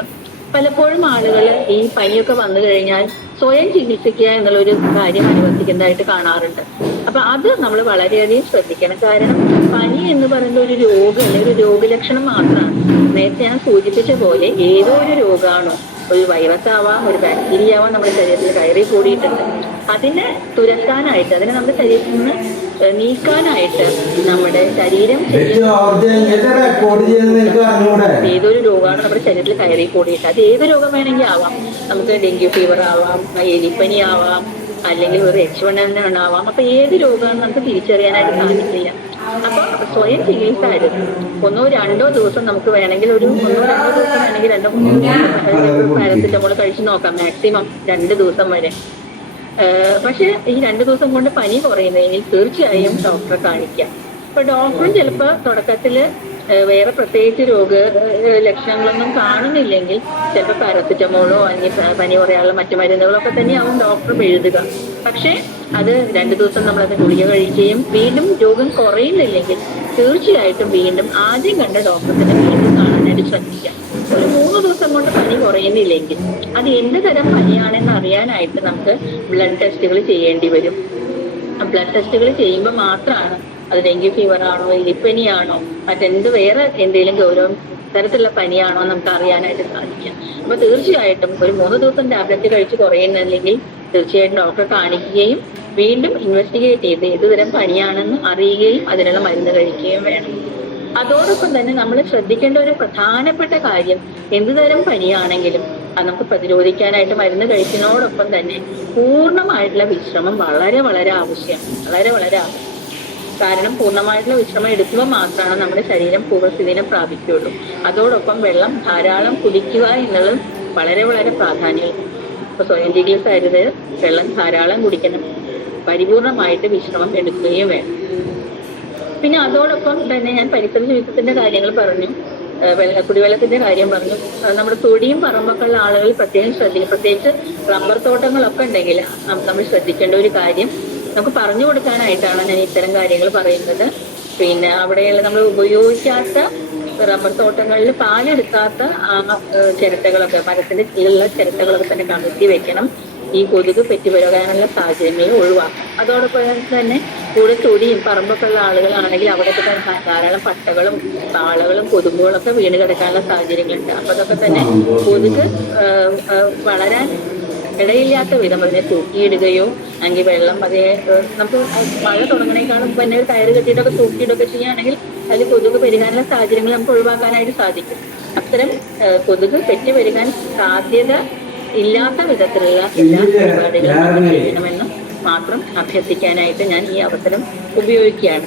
പലപ്പോഴും ആളുകൾ ഈ പനിയൊക്കെ വന്നു കഴിഞ്ഞാൽ സ്വയം ചികിത്സിക്കുക എന്നുള്ളൊരു കാര്യം അനുവർത്തിക്കുന്നതായിട്ട് കാണാറുണ്ട്. അപ്പൊ അത് നമ്മൾ വളരെയധികം ശ്രദ്ധിക്കണം. കാരണം പനി എന്ന് പറയുന്ന ഒരു രോഗം അല്ലെങ്കിൽ ഒരു രോഗലക്ഷണം മാത്രമാണ്. നേരത്തെ ഞാൻ സൂചിപ്പിച്ച പോലെ ഏതോ ഒരു രോഗമാണോ, ഒരു വൈറസ് ആവാം, ഒരു ബാക്ടീരിയ ആവാം നമ്മുടെ ശരീരത്തിൽ കയറി കൂടിയിട്ടുണ്ട്. അതിനെ തുരത്താനായിട്ട്, അതിനെ നമ്മുടെ ശരീരത്തിൽ നിന്ന് നീക്കാനായിട്ട് നമ്മുടെ ശരീരം ഏതൊരു രോഗമാണ് നമ്മുടെ ശരീരത്തിൽ കയറി കൂടിയിട്ട്, അത് ഏത് രോഗം വേണമെങ്കിൽ ആവാം. നമുക്ക് ഡെങ്കു ഫീവർ ആവാം, എലിപ്പനി ആവാം, അല്ലെങ്കിൽ ഒരു H1N1 ആവാം. അപ്പൊ ഏത് രോഗമാണെന്ന് നമുക്ക് തിരിച്ചറിയാനായിട്ട് സാധിക്കില്ല. അപ്പൊ സ്വയം ചികിത്സ ആയിരുന്നു. 1-2 ദിവസം നമുക്ക് വേണമെങ്കിൽ 1-2 ദിവസം വേണമെങ്കിൽ 2-3 പാരസിറ്റമോൾ കഴിച്ചു നോക്കാം, മാക്സിമം 2 ദിവസം വരെ. പക്ഷെ ഈ 2 ദിവസം കൊണ്ട് പനി കുറയുന്നതിൽ തീർച്ചയായും ഡോക്ടറെ കാണിക്കാം. അപ്പൊ ഡോക്ടറും ചിലപ്പോ തുടക്കത്തില് വേറെ പ്രത്യേകിച്ച് ലക്ഷണങ്ങളൊന്നും കാണുന്നില്ലെങ്കിൽ ചിലപ്പോൾ പാരസിറ്റമോളോ അല്ലെങ്കിൽ പനി കുറയാനുള്ള മറ്റു മരുന്നുകളൊക്കെ തന്നെയാവും ഡോക്ടർ എഴുതുക. പക്ഷെ അത് 2 ദിവസം നമ്മളത് ഗുളിക കഴിക്കുകയും വീണ്ടും രോഗം കുറയുന്നില്ലെങ്കിൽ തീർച്ചയായിട്ടും വീണ്ടും ആദ്യം കണ്ട ഡോക്ടറെ തന്നെ വീണ്ടും കാണാനായിട്ട് ശ്രദ്ധിക്കാം. ഒരു 3 ദിവസം കൊണ്ട് പനി കുറയുന്നില്ലെങ്കിൽ അത് എന്ത് തരം പനിയാണെന്ന് അറിയാനായിട്ട് നമുക്ക് ബ്ലഡ് ടെസ്റ്റുകൾ ചെയ്യേണ്ടി വരും. ബ്ലഡ് ടെസ്റ്റുകൾ ചെയ്യുമ്പോൾ മാത്രമാണ് അത് ഡെങ്കി ഫീവർ ആണോ, എലിപ്പനിയാണോ, വേറെ എന്തെങ്കിലും ഗൗരവം തരത്തിലുള്ള പനിയാണോ നമുക്ക് അറിയാനായിട്ട് സാധിക്കും. അപ്പൊ തീർച്ചയായിട്ടും ഒരു 3 ദിവസം ടാബ്ലറ്റ് കഴിച്ച് കുറയുന്നില്ലെങ്കിൽ തീർച്ചയായിട്ടും ഡോക്ടറെ കാണിക്കുകയും വീണ്ടും ഇൻവെസ്റ്റിഗേറ്റ് ചെയ്ത് ഏതുതരം പനിയാണെന്ന് അറിയുകയും അതിനുള്ള മരുന്ന് കഴിക്കുകയും വേണം. അതോടൊപ്പം തന്നെ നമ്മൾ ശ്രദ്ധിക്കേണ്ട ഒരു പ്രധാനപ്പെട്ട കാര്യം, എന്തുതരം പനിയാണെങ്കിലും അത് നമുക്ക് പ്രതിരോധിക്കാനായിട്ട് മരുന്ന് കഴിക്കുന്നതോടൊപ്പം തന്നെ പൂർണ്ണമായിട്ടുള്ള വിശ്രമം വളരെ വളരെ ആവശ്യമാണ്. കാരണം പൂർണ്ണമായിട്ടുള്ള വിശ്രമം എടുക്കുമ്പോൾ മാത്രമാണ് നമ്മുടെ ശരീരം പൂർവ്വസ്ഥിതിനെ പ്രാപിക്കുകയുള്ളൂ. അതോടൊപ്പം വെള്ളം ധാരാളം കുടിക്കുക എന്നുള്ളത് വളരെ വളരെ പ്രാധാന്യം. ഇപ്പൊ സ്വയം ചികിത്സ വെള്ളം ധാരാളം കുടിക്കണം, പരിപൂർണമായിട്ട് വിശ്രമം എടുക്കുകയും വേണം. പിന്നെ അതോടൊപ്പം തന്നെ ഞാൻ പരിസര ശുചിത്വത്തിന്റെ കാര്യങ്ങൾ പറഞ്ഞു, കുടിവെള്ളത്തിന്റെ കാര്യം പറഞ്ഞു. നമ്മുടെ തൊടിയും പറമ്പൊക്കെ ഉള്ള ആളുകൾ പ്രത്യേകം ശ്രദ്ധിക്കും. പ്രത്യേകിച്ച് റബ്ബർ തോട്ടങ്ങളൊക്കെ ഉണ്ടെങ്കിൽ നമ്മൾ ശ്രദ്ധിക്കേണ്ട ഒരു കാര്യം, നമുക്ക് പറഞ്ഞു കൊടുക്കാനായിട്ടാണ് ഞാൻ ഇത്തരം കാര്യങ്ങൾ പറയുന്നത്. പിന്നെ അവിടെയുള്ള നമ്മൾ ഉപയോഗിക്കാത്ത റബ്ബർ തോട്ടങ്ങളിൽ പാലെടുക്കാത്ത ചിരട്ടകളൊക്കെ, മരത്തിന്റെ കീഴിലുള്ള ചിരട്ടകളൊക്കെ തന്നെ കമഴ്ത്തി വെക്കണം. ഈ കൊതുക് പെറ്റുപെരുകാനുള്ള സാഹചര്യങ്ങൾ ഒഴിവാക്കാം. അതോടൊപ്പം തന്നെ കൂടെ തൊടിയും പറമ്പൊക്കെ ഉള്ള ആളുകളാണെങ്കിൽ അവിടെയൊക്കെ തന്നെ ധാരാളം പട്ടകളും താളകളും കൊതുമ്പുകളൊക്കെ വീണ് കിടക്കാനുള്ള സാഹചര്യങ്ങളുണ്ട്. അപ്പൊ അതൊക്കെ തന്നെ കൊതുക് വളരാൻ ഇടയില്ലാത്ത വിധം അതിനെ തൂക്കിയിടുകയോ അല്ലെങ്കിൽ വെള്ളം നമുക്ക് മഴ തുടങ്ങണേക്കാളും തന്നെ ഒരു കയറ് കെട്ടിയിട്ടൊക്കെ തൂക്കിയിടൊക്കെ ചെയ്യുകയാണെങ്കിൽ അതിൽ കൊതുക് പെരുകാനുള്ള സാഹചര്യങ്ങൾ നമുക്ക് ഒഴിവാക്കാനായിട്ട് സാധിക്കും. അത്തരം കൊതുക് പെറ്റുപെരുകാൻ സാധ്യത ഇല്ലാത്ത വിധത്തിലുള്ള എല്ലാ പരിപാടികളും ചെയ്യണമെന്ന് മാത്രം അഭ്യർത്ഥിക്കാനായിട്ട് ഞാൻ ഈ അവസരം ഉപയോഗിക്കുകയാണ്.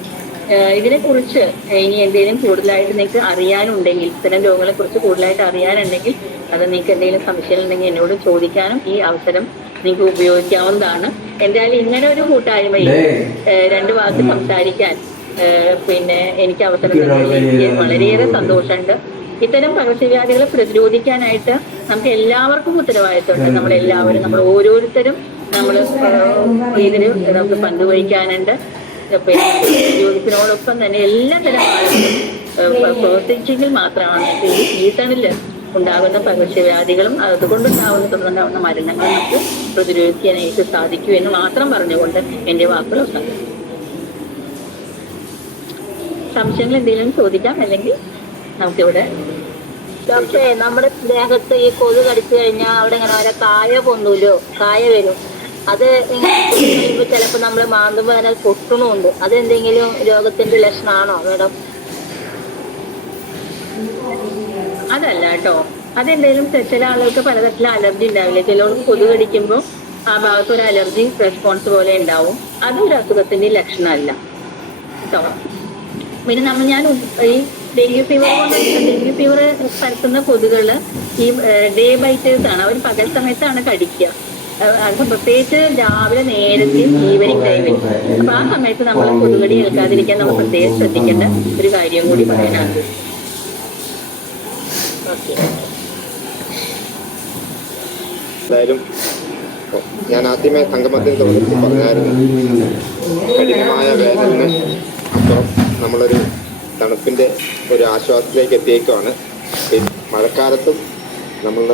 ഇതിനെക്കുറിച്ച് ഇനി എന്തെങ്കിലും കൂടുതലായിട്ട് നിങ്ങൾക്ക് അറിയാനുണ്ടെങ്കിൽ, ഇത്തരം രോഗങ്ങളെ കുറിച്ച് കൂടുതലായിട്ട് അറിയാനുണ്ടെങ്കിൽ അത് നിങ്ങൾക്ക് എന്തെങ്കിലും സംശയം ഉണ്ടെങ്കിൽ എന്നോട് ചോദിക്കാനും ഈ അവസരം നിങ്ങൾക്ക് ഉപയോഗിക്കാവുന്നതാണ്. എന്തായാലും ഇങ്ങനെ ഒരു കൂട്ടായ്മയിൽ 2 വാക്ക് സംസാരിക്കാൻ പിന്നെ എനിക്ക് അവസരം എനിക്ക് വളരെയേറെ സന്തോഷമുണ്ട്. ഇത്തരം പകർച്ചവ്യാധികളെ പ്രതിരോധിക്കാനായിട്ട് നമുക്ക് എല്ലാവർക്കും ഉത്തരവാദിത്തമുണ്ട്. നമ്മൾ ഓരോരുത്തരും ഇതിന് നമുക്ക് പങ്കുവഹിക്കാനുണ്ട്. പിന്നെ പ്രതിരോധത്തിനോടൊപ്പം തന്നെ എല്ലാ തരം ആളുകളും പ്രവർത്തിച്ചെങ്കിൽ മാത്രമാണ് ഈ സീസണിൽ ഉണ്ടാകുന്ന പകർച്ചവ്യാധികളും അതുകൊണ്ടുണ്ടാവുന്ന തുടർന്നുണ്ടാവുന്ന മരണങ്ങളും നമുക്ക് പ്രതിരോധിക്കാനായിട്ട് സാധിക്കൂ എന്ന് മാത്രം പറഞ്ഞുകൊണ്ട് എന്റെ വാക്കുകൾ അവസാനിക്കും. സംശയങ്ങൾ എന്തെങ്കിലും ചോദിക്കാം, അല്ലെങ്കിൽ നമുക്കിവിടെ. ഡോക്ടറെ, നമ്മുടെ ദേഹത്ത് ഈ കൊതു കടിച്ചു കഴിഞ്ഞാൽ അവിടെ ഇങ്ങനെ വരെ കായ പൊന്നൂലോ, കായ വരും. അത് ഇങ്ങനെ കഴിയുമ്പോൾ ചിലപ്പോൾ നമ്മൾ മാന്തുമ്പോൾ തന്നെ പൊട്ടണമുണ്ട്. അതെന്തെങ്കിലും രോഗത്തിന്റെ ലക്ഷണമാണോ മേഡം? അതല്ല കേട്ടോ, അതെന്തെങ്കിലും ചില ആളുകൾക്ക് പലതരത്തിലുള്ള അലർജി ഉണ്ടാവില്ല. ചിലർക്ക് കൊതു കടിക്കുമ്പോൾ ആ ഭാഗത്ത് ഒരു അലർജി റെസ്പോൺസ് പോലെ ഉണ്ടാവും. അതൊരു അസുഖത്തിന്റെ ലക്ഷണമല്ല കേട്ടോ. പിന്നെ ഞാൻ ഈ ഡെങ്കി ഫീവർ പരത്തുന്ന കൊതുകള് ഈ ഡേ ബൈറ്റേഴ്സ് ആണ്. അവർ പകൽ സമയത്താണ് കടിക്കുക. അത് പ്രത്യേകിച്ച് രാവിലെ നേരത്തെ ഈവനിങ് ടൈമിൽ. അപ്പൊ ആ സമയത്ത് നമ്മൾ കൊതുകടി ഏൽക്കാതിരിക്കാൻ നമ്മൾ പ്രത്യേകം ശ്രദ്ധിക്കേണ്ട ഒരു കാര്യം കൂടി പറയാനാണ്. എന്തായാലും ഞാൻ ആദ്യമേ സംഗമത്തിൽ തുടങ്ങി പറഞ്ഞായിരുന്നു, കഠിനമായ വേദന അപ്പുറം നമ്മളൊരു തണുപ്പിന്റെ ഒരു ആശ്വാസത്തിലേക്ക് എത്തിയേക്കുവാണ്. മഴക്കാലത്തും നമ്മൾ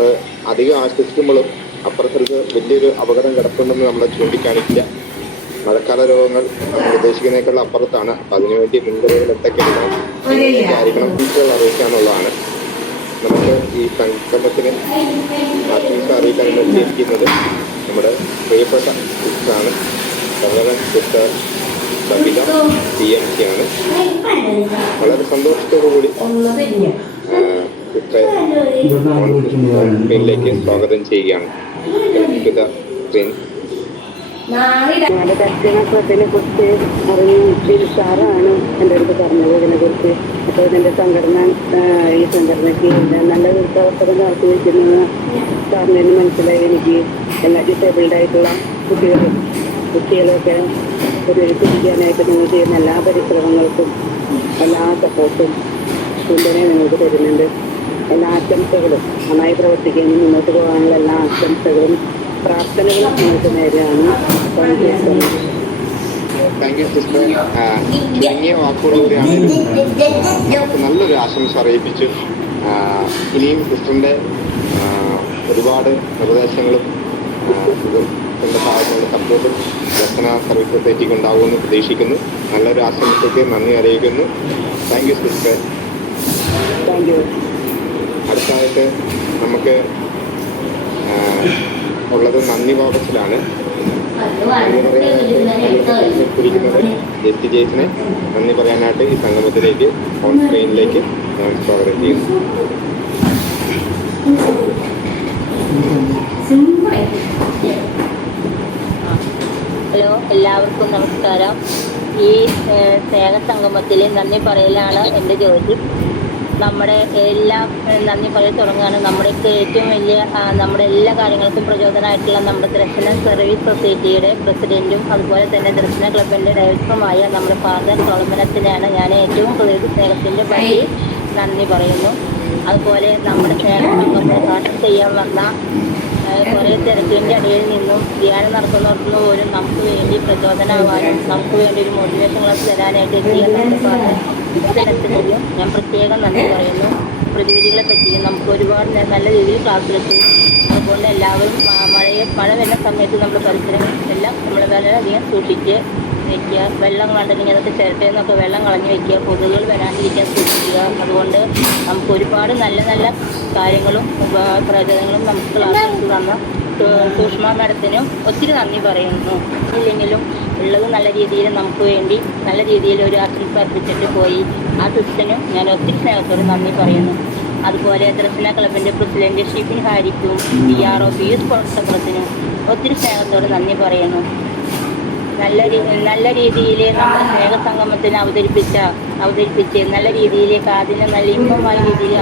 അധികം ആശ്വസിക്കുമ്പോഴും അപ്പുറത്തേക്ക് വലിയൊരു അപകടം കിടപ്പുണ്ടെന്ന് നമ്മൾ ചൂണ്ടിക്കാണിക്കുക. മഴക്കാല രോഗങ്ങൾ നമ്മൾ ഉദ്ദേശിക്കുന്നതിനേക്കാൾ അപ്പുറത്താണ്. അപ്പം അതിനുവേണ്ടി മുൻകരുതൽ എന്തൊക്കെയാണ് കാര്യങ്ങളും ടീച്ചറുകൾ അറിയിക്കാനുള്ളതാണ്. നമുക്ക് ഈ സംഗമത്തിന് ആശംസ അറിയിക്കാൻ എത്തിയിരിക്കുന്നത് നമ്മുടെ പ്രിയപ്പെട്ട സിസ്റ്ററാണ്, സിസ്റ്റർ സബിത CMC ആണ്. വളരെ സന്തോഷത്തോടുകൂടി സിസ്റ്ററിലേക്ക് സ്വാഗതം ചെയ്യുകയാണ്. ഞങ്ങളുടെ ദർശനത്തിനെ കുറിച്ച് അറിഞ്ഞു സാറാണ് എൻ്റെ അടുത്ത് പറഞ്ഞത് ഇതിനെക്കുറിച്ച്. അപ്പോൾ ഇതിൻ്റെ ഈ സംഘടനയ്ക്ക് നല്ല ഒരു പ്രവർത്തനം നടത്തി വയ്ക്കുന്നത് സാറിന് മനസ്സിലായി. എനിക്ക് എല്ലാ ഡിസേബിൾഡ് ആയിട്ടുള്ള കുട്ടികളൊക്കെ പിടിക്കാനായിട്ട് നിങ്ങൾ ചെയ്യുന്ന എല്ലാ പരിശ്രമങ്ങൾക്കും എല്ലാ സപ്പോർട്ടും പിന്തുണയും നിങ്ങൾക്ക് തരുന്നുണ്ട്. എല്ലാ ആശംസകളും നന്നായി പ്രവർത്തിക്കാനും മുന്നോട്ട് പോകാനുള്ള എല്ലാ ആശംസകളും പ്രാർത്ഥനകളും നിങ്ങൾക്ക് നേരെയാണ്. Thank you sister. ചുരുങ്ങിയ വാക്കുകളോടെയാണ് നല്ലൊരു ആശംസ അറിയിപ്പിച്ചു. ഇനിയും സിസ്റ്ററിൻ്റെ ഒരുപാട് നിർദ്ദേശങ്ങളും സിസ്റ്ററിൻ്റെ ഭാഗത്തുള്ള സപ്പോർട്ടും ദർശന സർവീസ് സൊസൈറ്റിക്ക് ഉണ്ടാകുമെന്ന് പ്രതീക്ഷിക്കുന്നു. നല്ലൊരു ആശംസയ്ക്ക് നന്ദി അറിയിക്കുന്നു. Thank you sister. അടുത്തായിട്ട് നമുക്ക് ഉള്ളത് നന്ദി വാപസിലാണ്. ജെസ്സി ജെയ്സിനെ നന്ദി പറയാനായിട്ട് ഈ സംഗമത്തിലേക്ക് ഓൺ സ്ക്രീനിലേക്ക് ഞാൻ സ്വാഗതം ചെയ്യുന്നു. ഹലോ, എല്ലാവർക്കും നമസ്കാരം. ഈ സ്നേഹ സംഗമത്തിൽ നന്ദി പറയലാണ് എൻ്റെ ജോലി. നമ്മുടെ എല്ലാം നന്ദി പറയൽ തുടങ്ങുകയാണ്. നമ്മുടെയൊക്കെ ഏറ്റവും വലിയ നമ്മുടെ എല്ലാ കാര്യങ്ങൾക്കും പ്രചോദനമായിട്ടുള്ള നമ്മുടെ ദർശന സർവീസ് സൊസൈറ്റിയുടെ പ്രസിഡന്റും അതുപോലെ തന്നെ ദർശന ക്ലബിൻ്റെ ഡയറക്ടറുമായ നമ്മുടെ ഫാദർ സോളമനത്തിനാണ് ഞാൻ ഏറ്റവും സ്നേഹത്തിൻ്റെ പറ്റി നന്ദി പറയുന്നു. അതുപോലെ നമ്മുടെ സ്നേഹ സംഘം ഉദ്ഘാടനം ചെയ്യാൻ വന്ന കുറേ തിരക്കിൻ്റെ ഇടയിൽ നിന്നും ധ്യാനം നടത്തുന്നവർക്ക് പോലും നമുക്ക് വേണ്ടി പ്രചോദനമാകാനും നമുക്ക് വേണ്ടി ഒരു മോട്ടിവേഷൻ ക്ലാസ് തരാനായിട്ട് എത്തിയ ഇതിനെത്തിയും ഞാൻ പ്രത്യേകം നന്ദി പറയുന്നു. പ്രതിവിധികളെ പറ്റിയും നമുക്ക് ഒരുപാട് നല്ല രീതിയിൽ ക്ലാസ്സിലെത്തി. അതുകൊണ്ട് എല്ലാവരും മഴ വരുന്ന സമയത്ത് നമ്മുടെ പരിസരങ്ങൾ എല്ലാം നമ്മൾ വളരെയധികം സൂക്ഷിച്ച് വയ്ക്കുക. വെള്ളം കണ്ടെങ്കിൽ അതൊക്കെ ചിരട്ടയിൽ നിന്നൊക്കെ വെള്ളം കളഞ്ഞ് വയ്ക്കുക. കൊതുകുകൾ വരാണ്ടിരിക്കാൻ സൂക്ഷിക്കുക. അതുകൊണ്ട് നമുക്ക് ഒരുപാട് നല്ല നല്ല കാര്യങ്ങളും പ്രചോദനങ്ങളും നമുക്ക് ക്ലാസ്സിൽ തന്ന സൂക്ഷ്മ മാഡത്തിനും ഒത്തിരി നന്ദി പറയുന്നു. ഇല്ലെങ്കിലും ഉള്ളത് നല്ല രീതിയിൽ നമുക്ക് വേണ്ടി നല്ല രീതിയിൽ ഒരു ആശംസ അർപ്പിച്ചിട്ട് പോയി. ആ സിസ്റ്ററിനും ഞാൻ ഒത്തിരി സ്നേഹത്തോട് നന്ദി പറയുന്നു. അതുപോലെ ദർശന ക്ലബിൻ്റെ പ്രസിഡന്റ് ഷിഫിൻ ഹാരിക്കും PRO പീസ് പ്രവർത്തകത്തിനും ഒത്തിരി സ്നേഹത്തോട് നന്ദി പറയുന്നു. നല്ല രീതിയിൽ നമ്മുടെ സ്നേഹ സംഗമത്തിന് അവതരിപ്പിച്ച് നല്ല രീതിയിൽ കാതിന് നല്ല ഇമ്പമായ രീതിയിൽ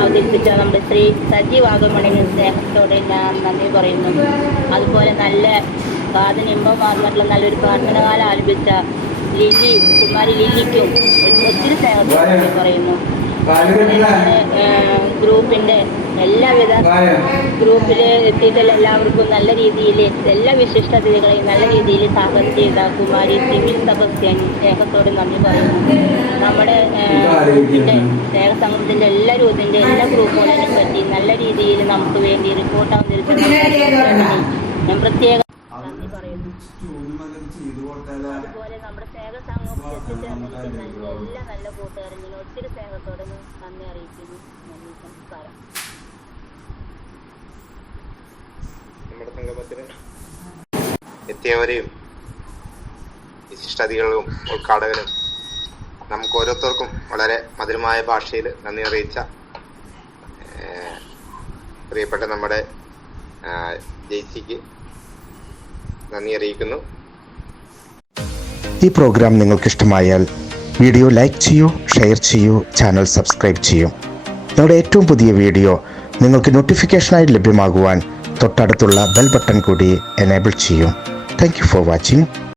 അവതരിപ്പിച്ച നമ്മുടെ ശ്രീ സജി വാഗമണിന് സ്നേഹത്തോടെ ഞാൻ നന്ദി പറയുന്നു. അതുപോലെ നല്ല കാതിന് ഇമ്പമാർന്നിട്ടുള്ള നല്ലൊരു പ്രാർത്ഥനകാലം ആലപിച്ച കുമാരി ലില്ലിക്കും ഒത്തിരി സ്നേഹത്തോടെ നന്ദി പറയുന്നു. ഗ്രൂപ്പിൻ്റെ എല്ലാവിധ ഗ്രൂപ്പിൽ എത്തിയിട്ടുള്ള എല്ലാവർക്കും നല്ല രീതിയിൽ എല്ലാ വിശിഷ്ടാതിഥികളെയും നല്ല രീതിയിൽ സ്വാഗതം ചെയ്ത കുമാരി സിവിൽ സെബാസ്റ്റ്യൻ സ്നേഹത്തോട് നന്ദി പറയുന്നു. നമ്മുടെ സ്നേഹ സംഘത്തിൻ്റെ എല്ലാ ഗ്രൂപ്പുകളെ പറ്റി നല്ല രീതിയിൽ നമുക്ക് വേണ്ടി റിപ്പോർട്ട് അവതരിപ്പിക്കുന്ന ഞാൻ പ്രത്യേകം നന്ദി പറയുന്നു. അതുപോലെ നമ്മുടെ സ്നേഹ സംഘം എത്തിച്ചേർന്നിരിക്കുന്ന എല്ലാ നല്ല കൂട്ടുകാരും ഞാൻ ഒത്തിരി സ്നേഹത്തോടെ നന്ദി അറിയിക്കുന്നു. നന്ദി, നമസ്കാരം. നമ്മുടെ സംഗമത്തിന് എത്തിയവരെയും വിശിഷ്ടാതിഥികളും ഉദ്ഘാടകരും നമുക്ക് ഓരോരുത്തർക്കും വളരെ മധുരമായ ഭാഷയിൽ നന്ദി അറിയിച്ച പ്രിയപ്പെട്ട നമ്മുടെ ജെയ്സിക്ക് നന്ദി അറിയിക്കുന്നു. ഈ പ്രോഗ്രാം നിങ്ങൾക്കിഷ്ടമായാൽ വീഡിയോ ലൈക്ക് ചെയ്യൂ, ഷെയർ ചെയ്യൂ, ചാനൽ സബ്സ്ക്രൈബ് ചെയ്യൂ. ഞങ്ങളുടെ ഏറ്റവും പുതിയ വീഡിയോ നിങ്ങൾക്ക് നോട്ടിഫിക്കേഷനായി ലഭ്യമാകുവാൻ തൊട്ടടുത്തുള്ള ബെൽ ബട്ടൺ കൂടി എനേബിൾ ചെയ്യൂ. Thank you for watching.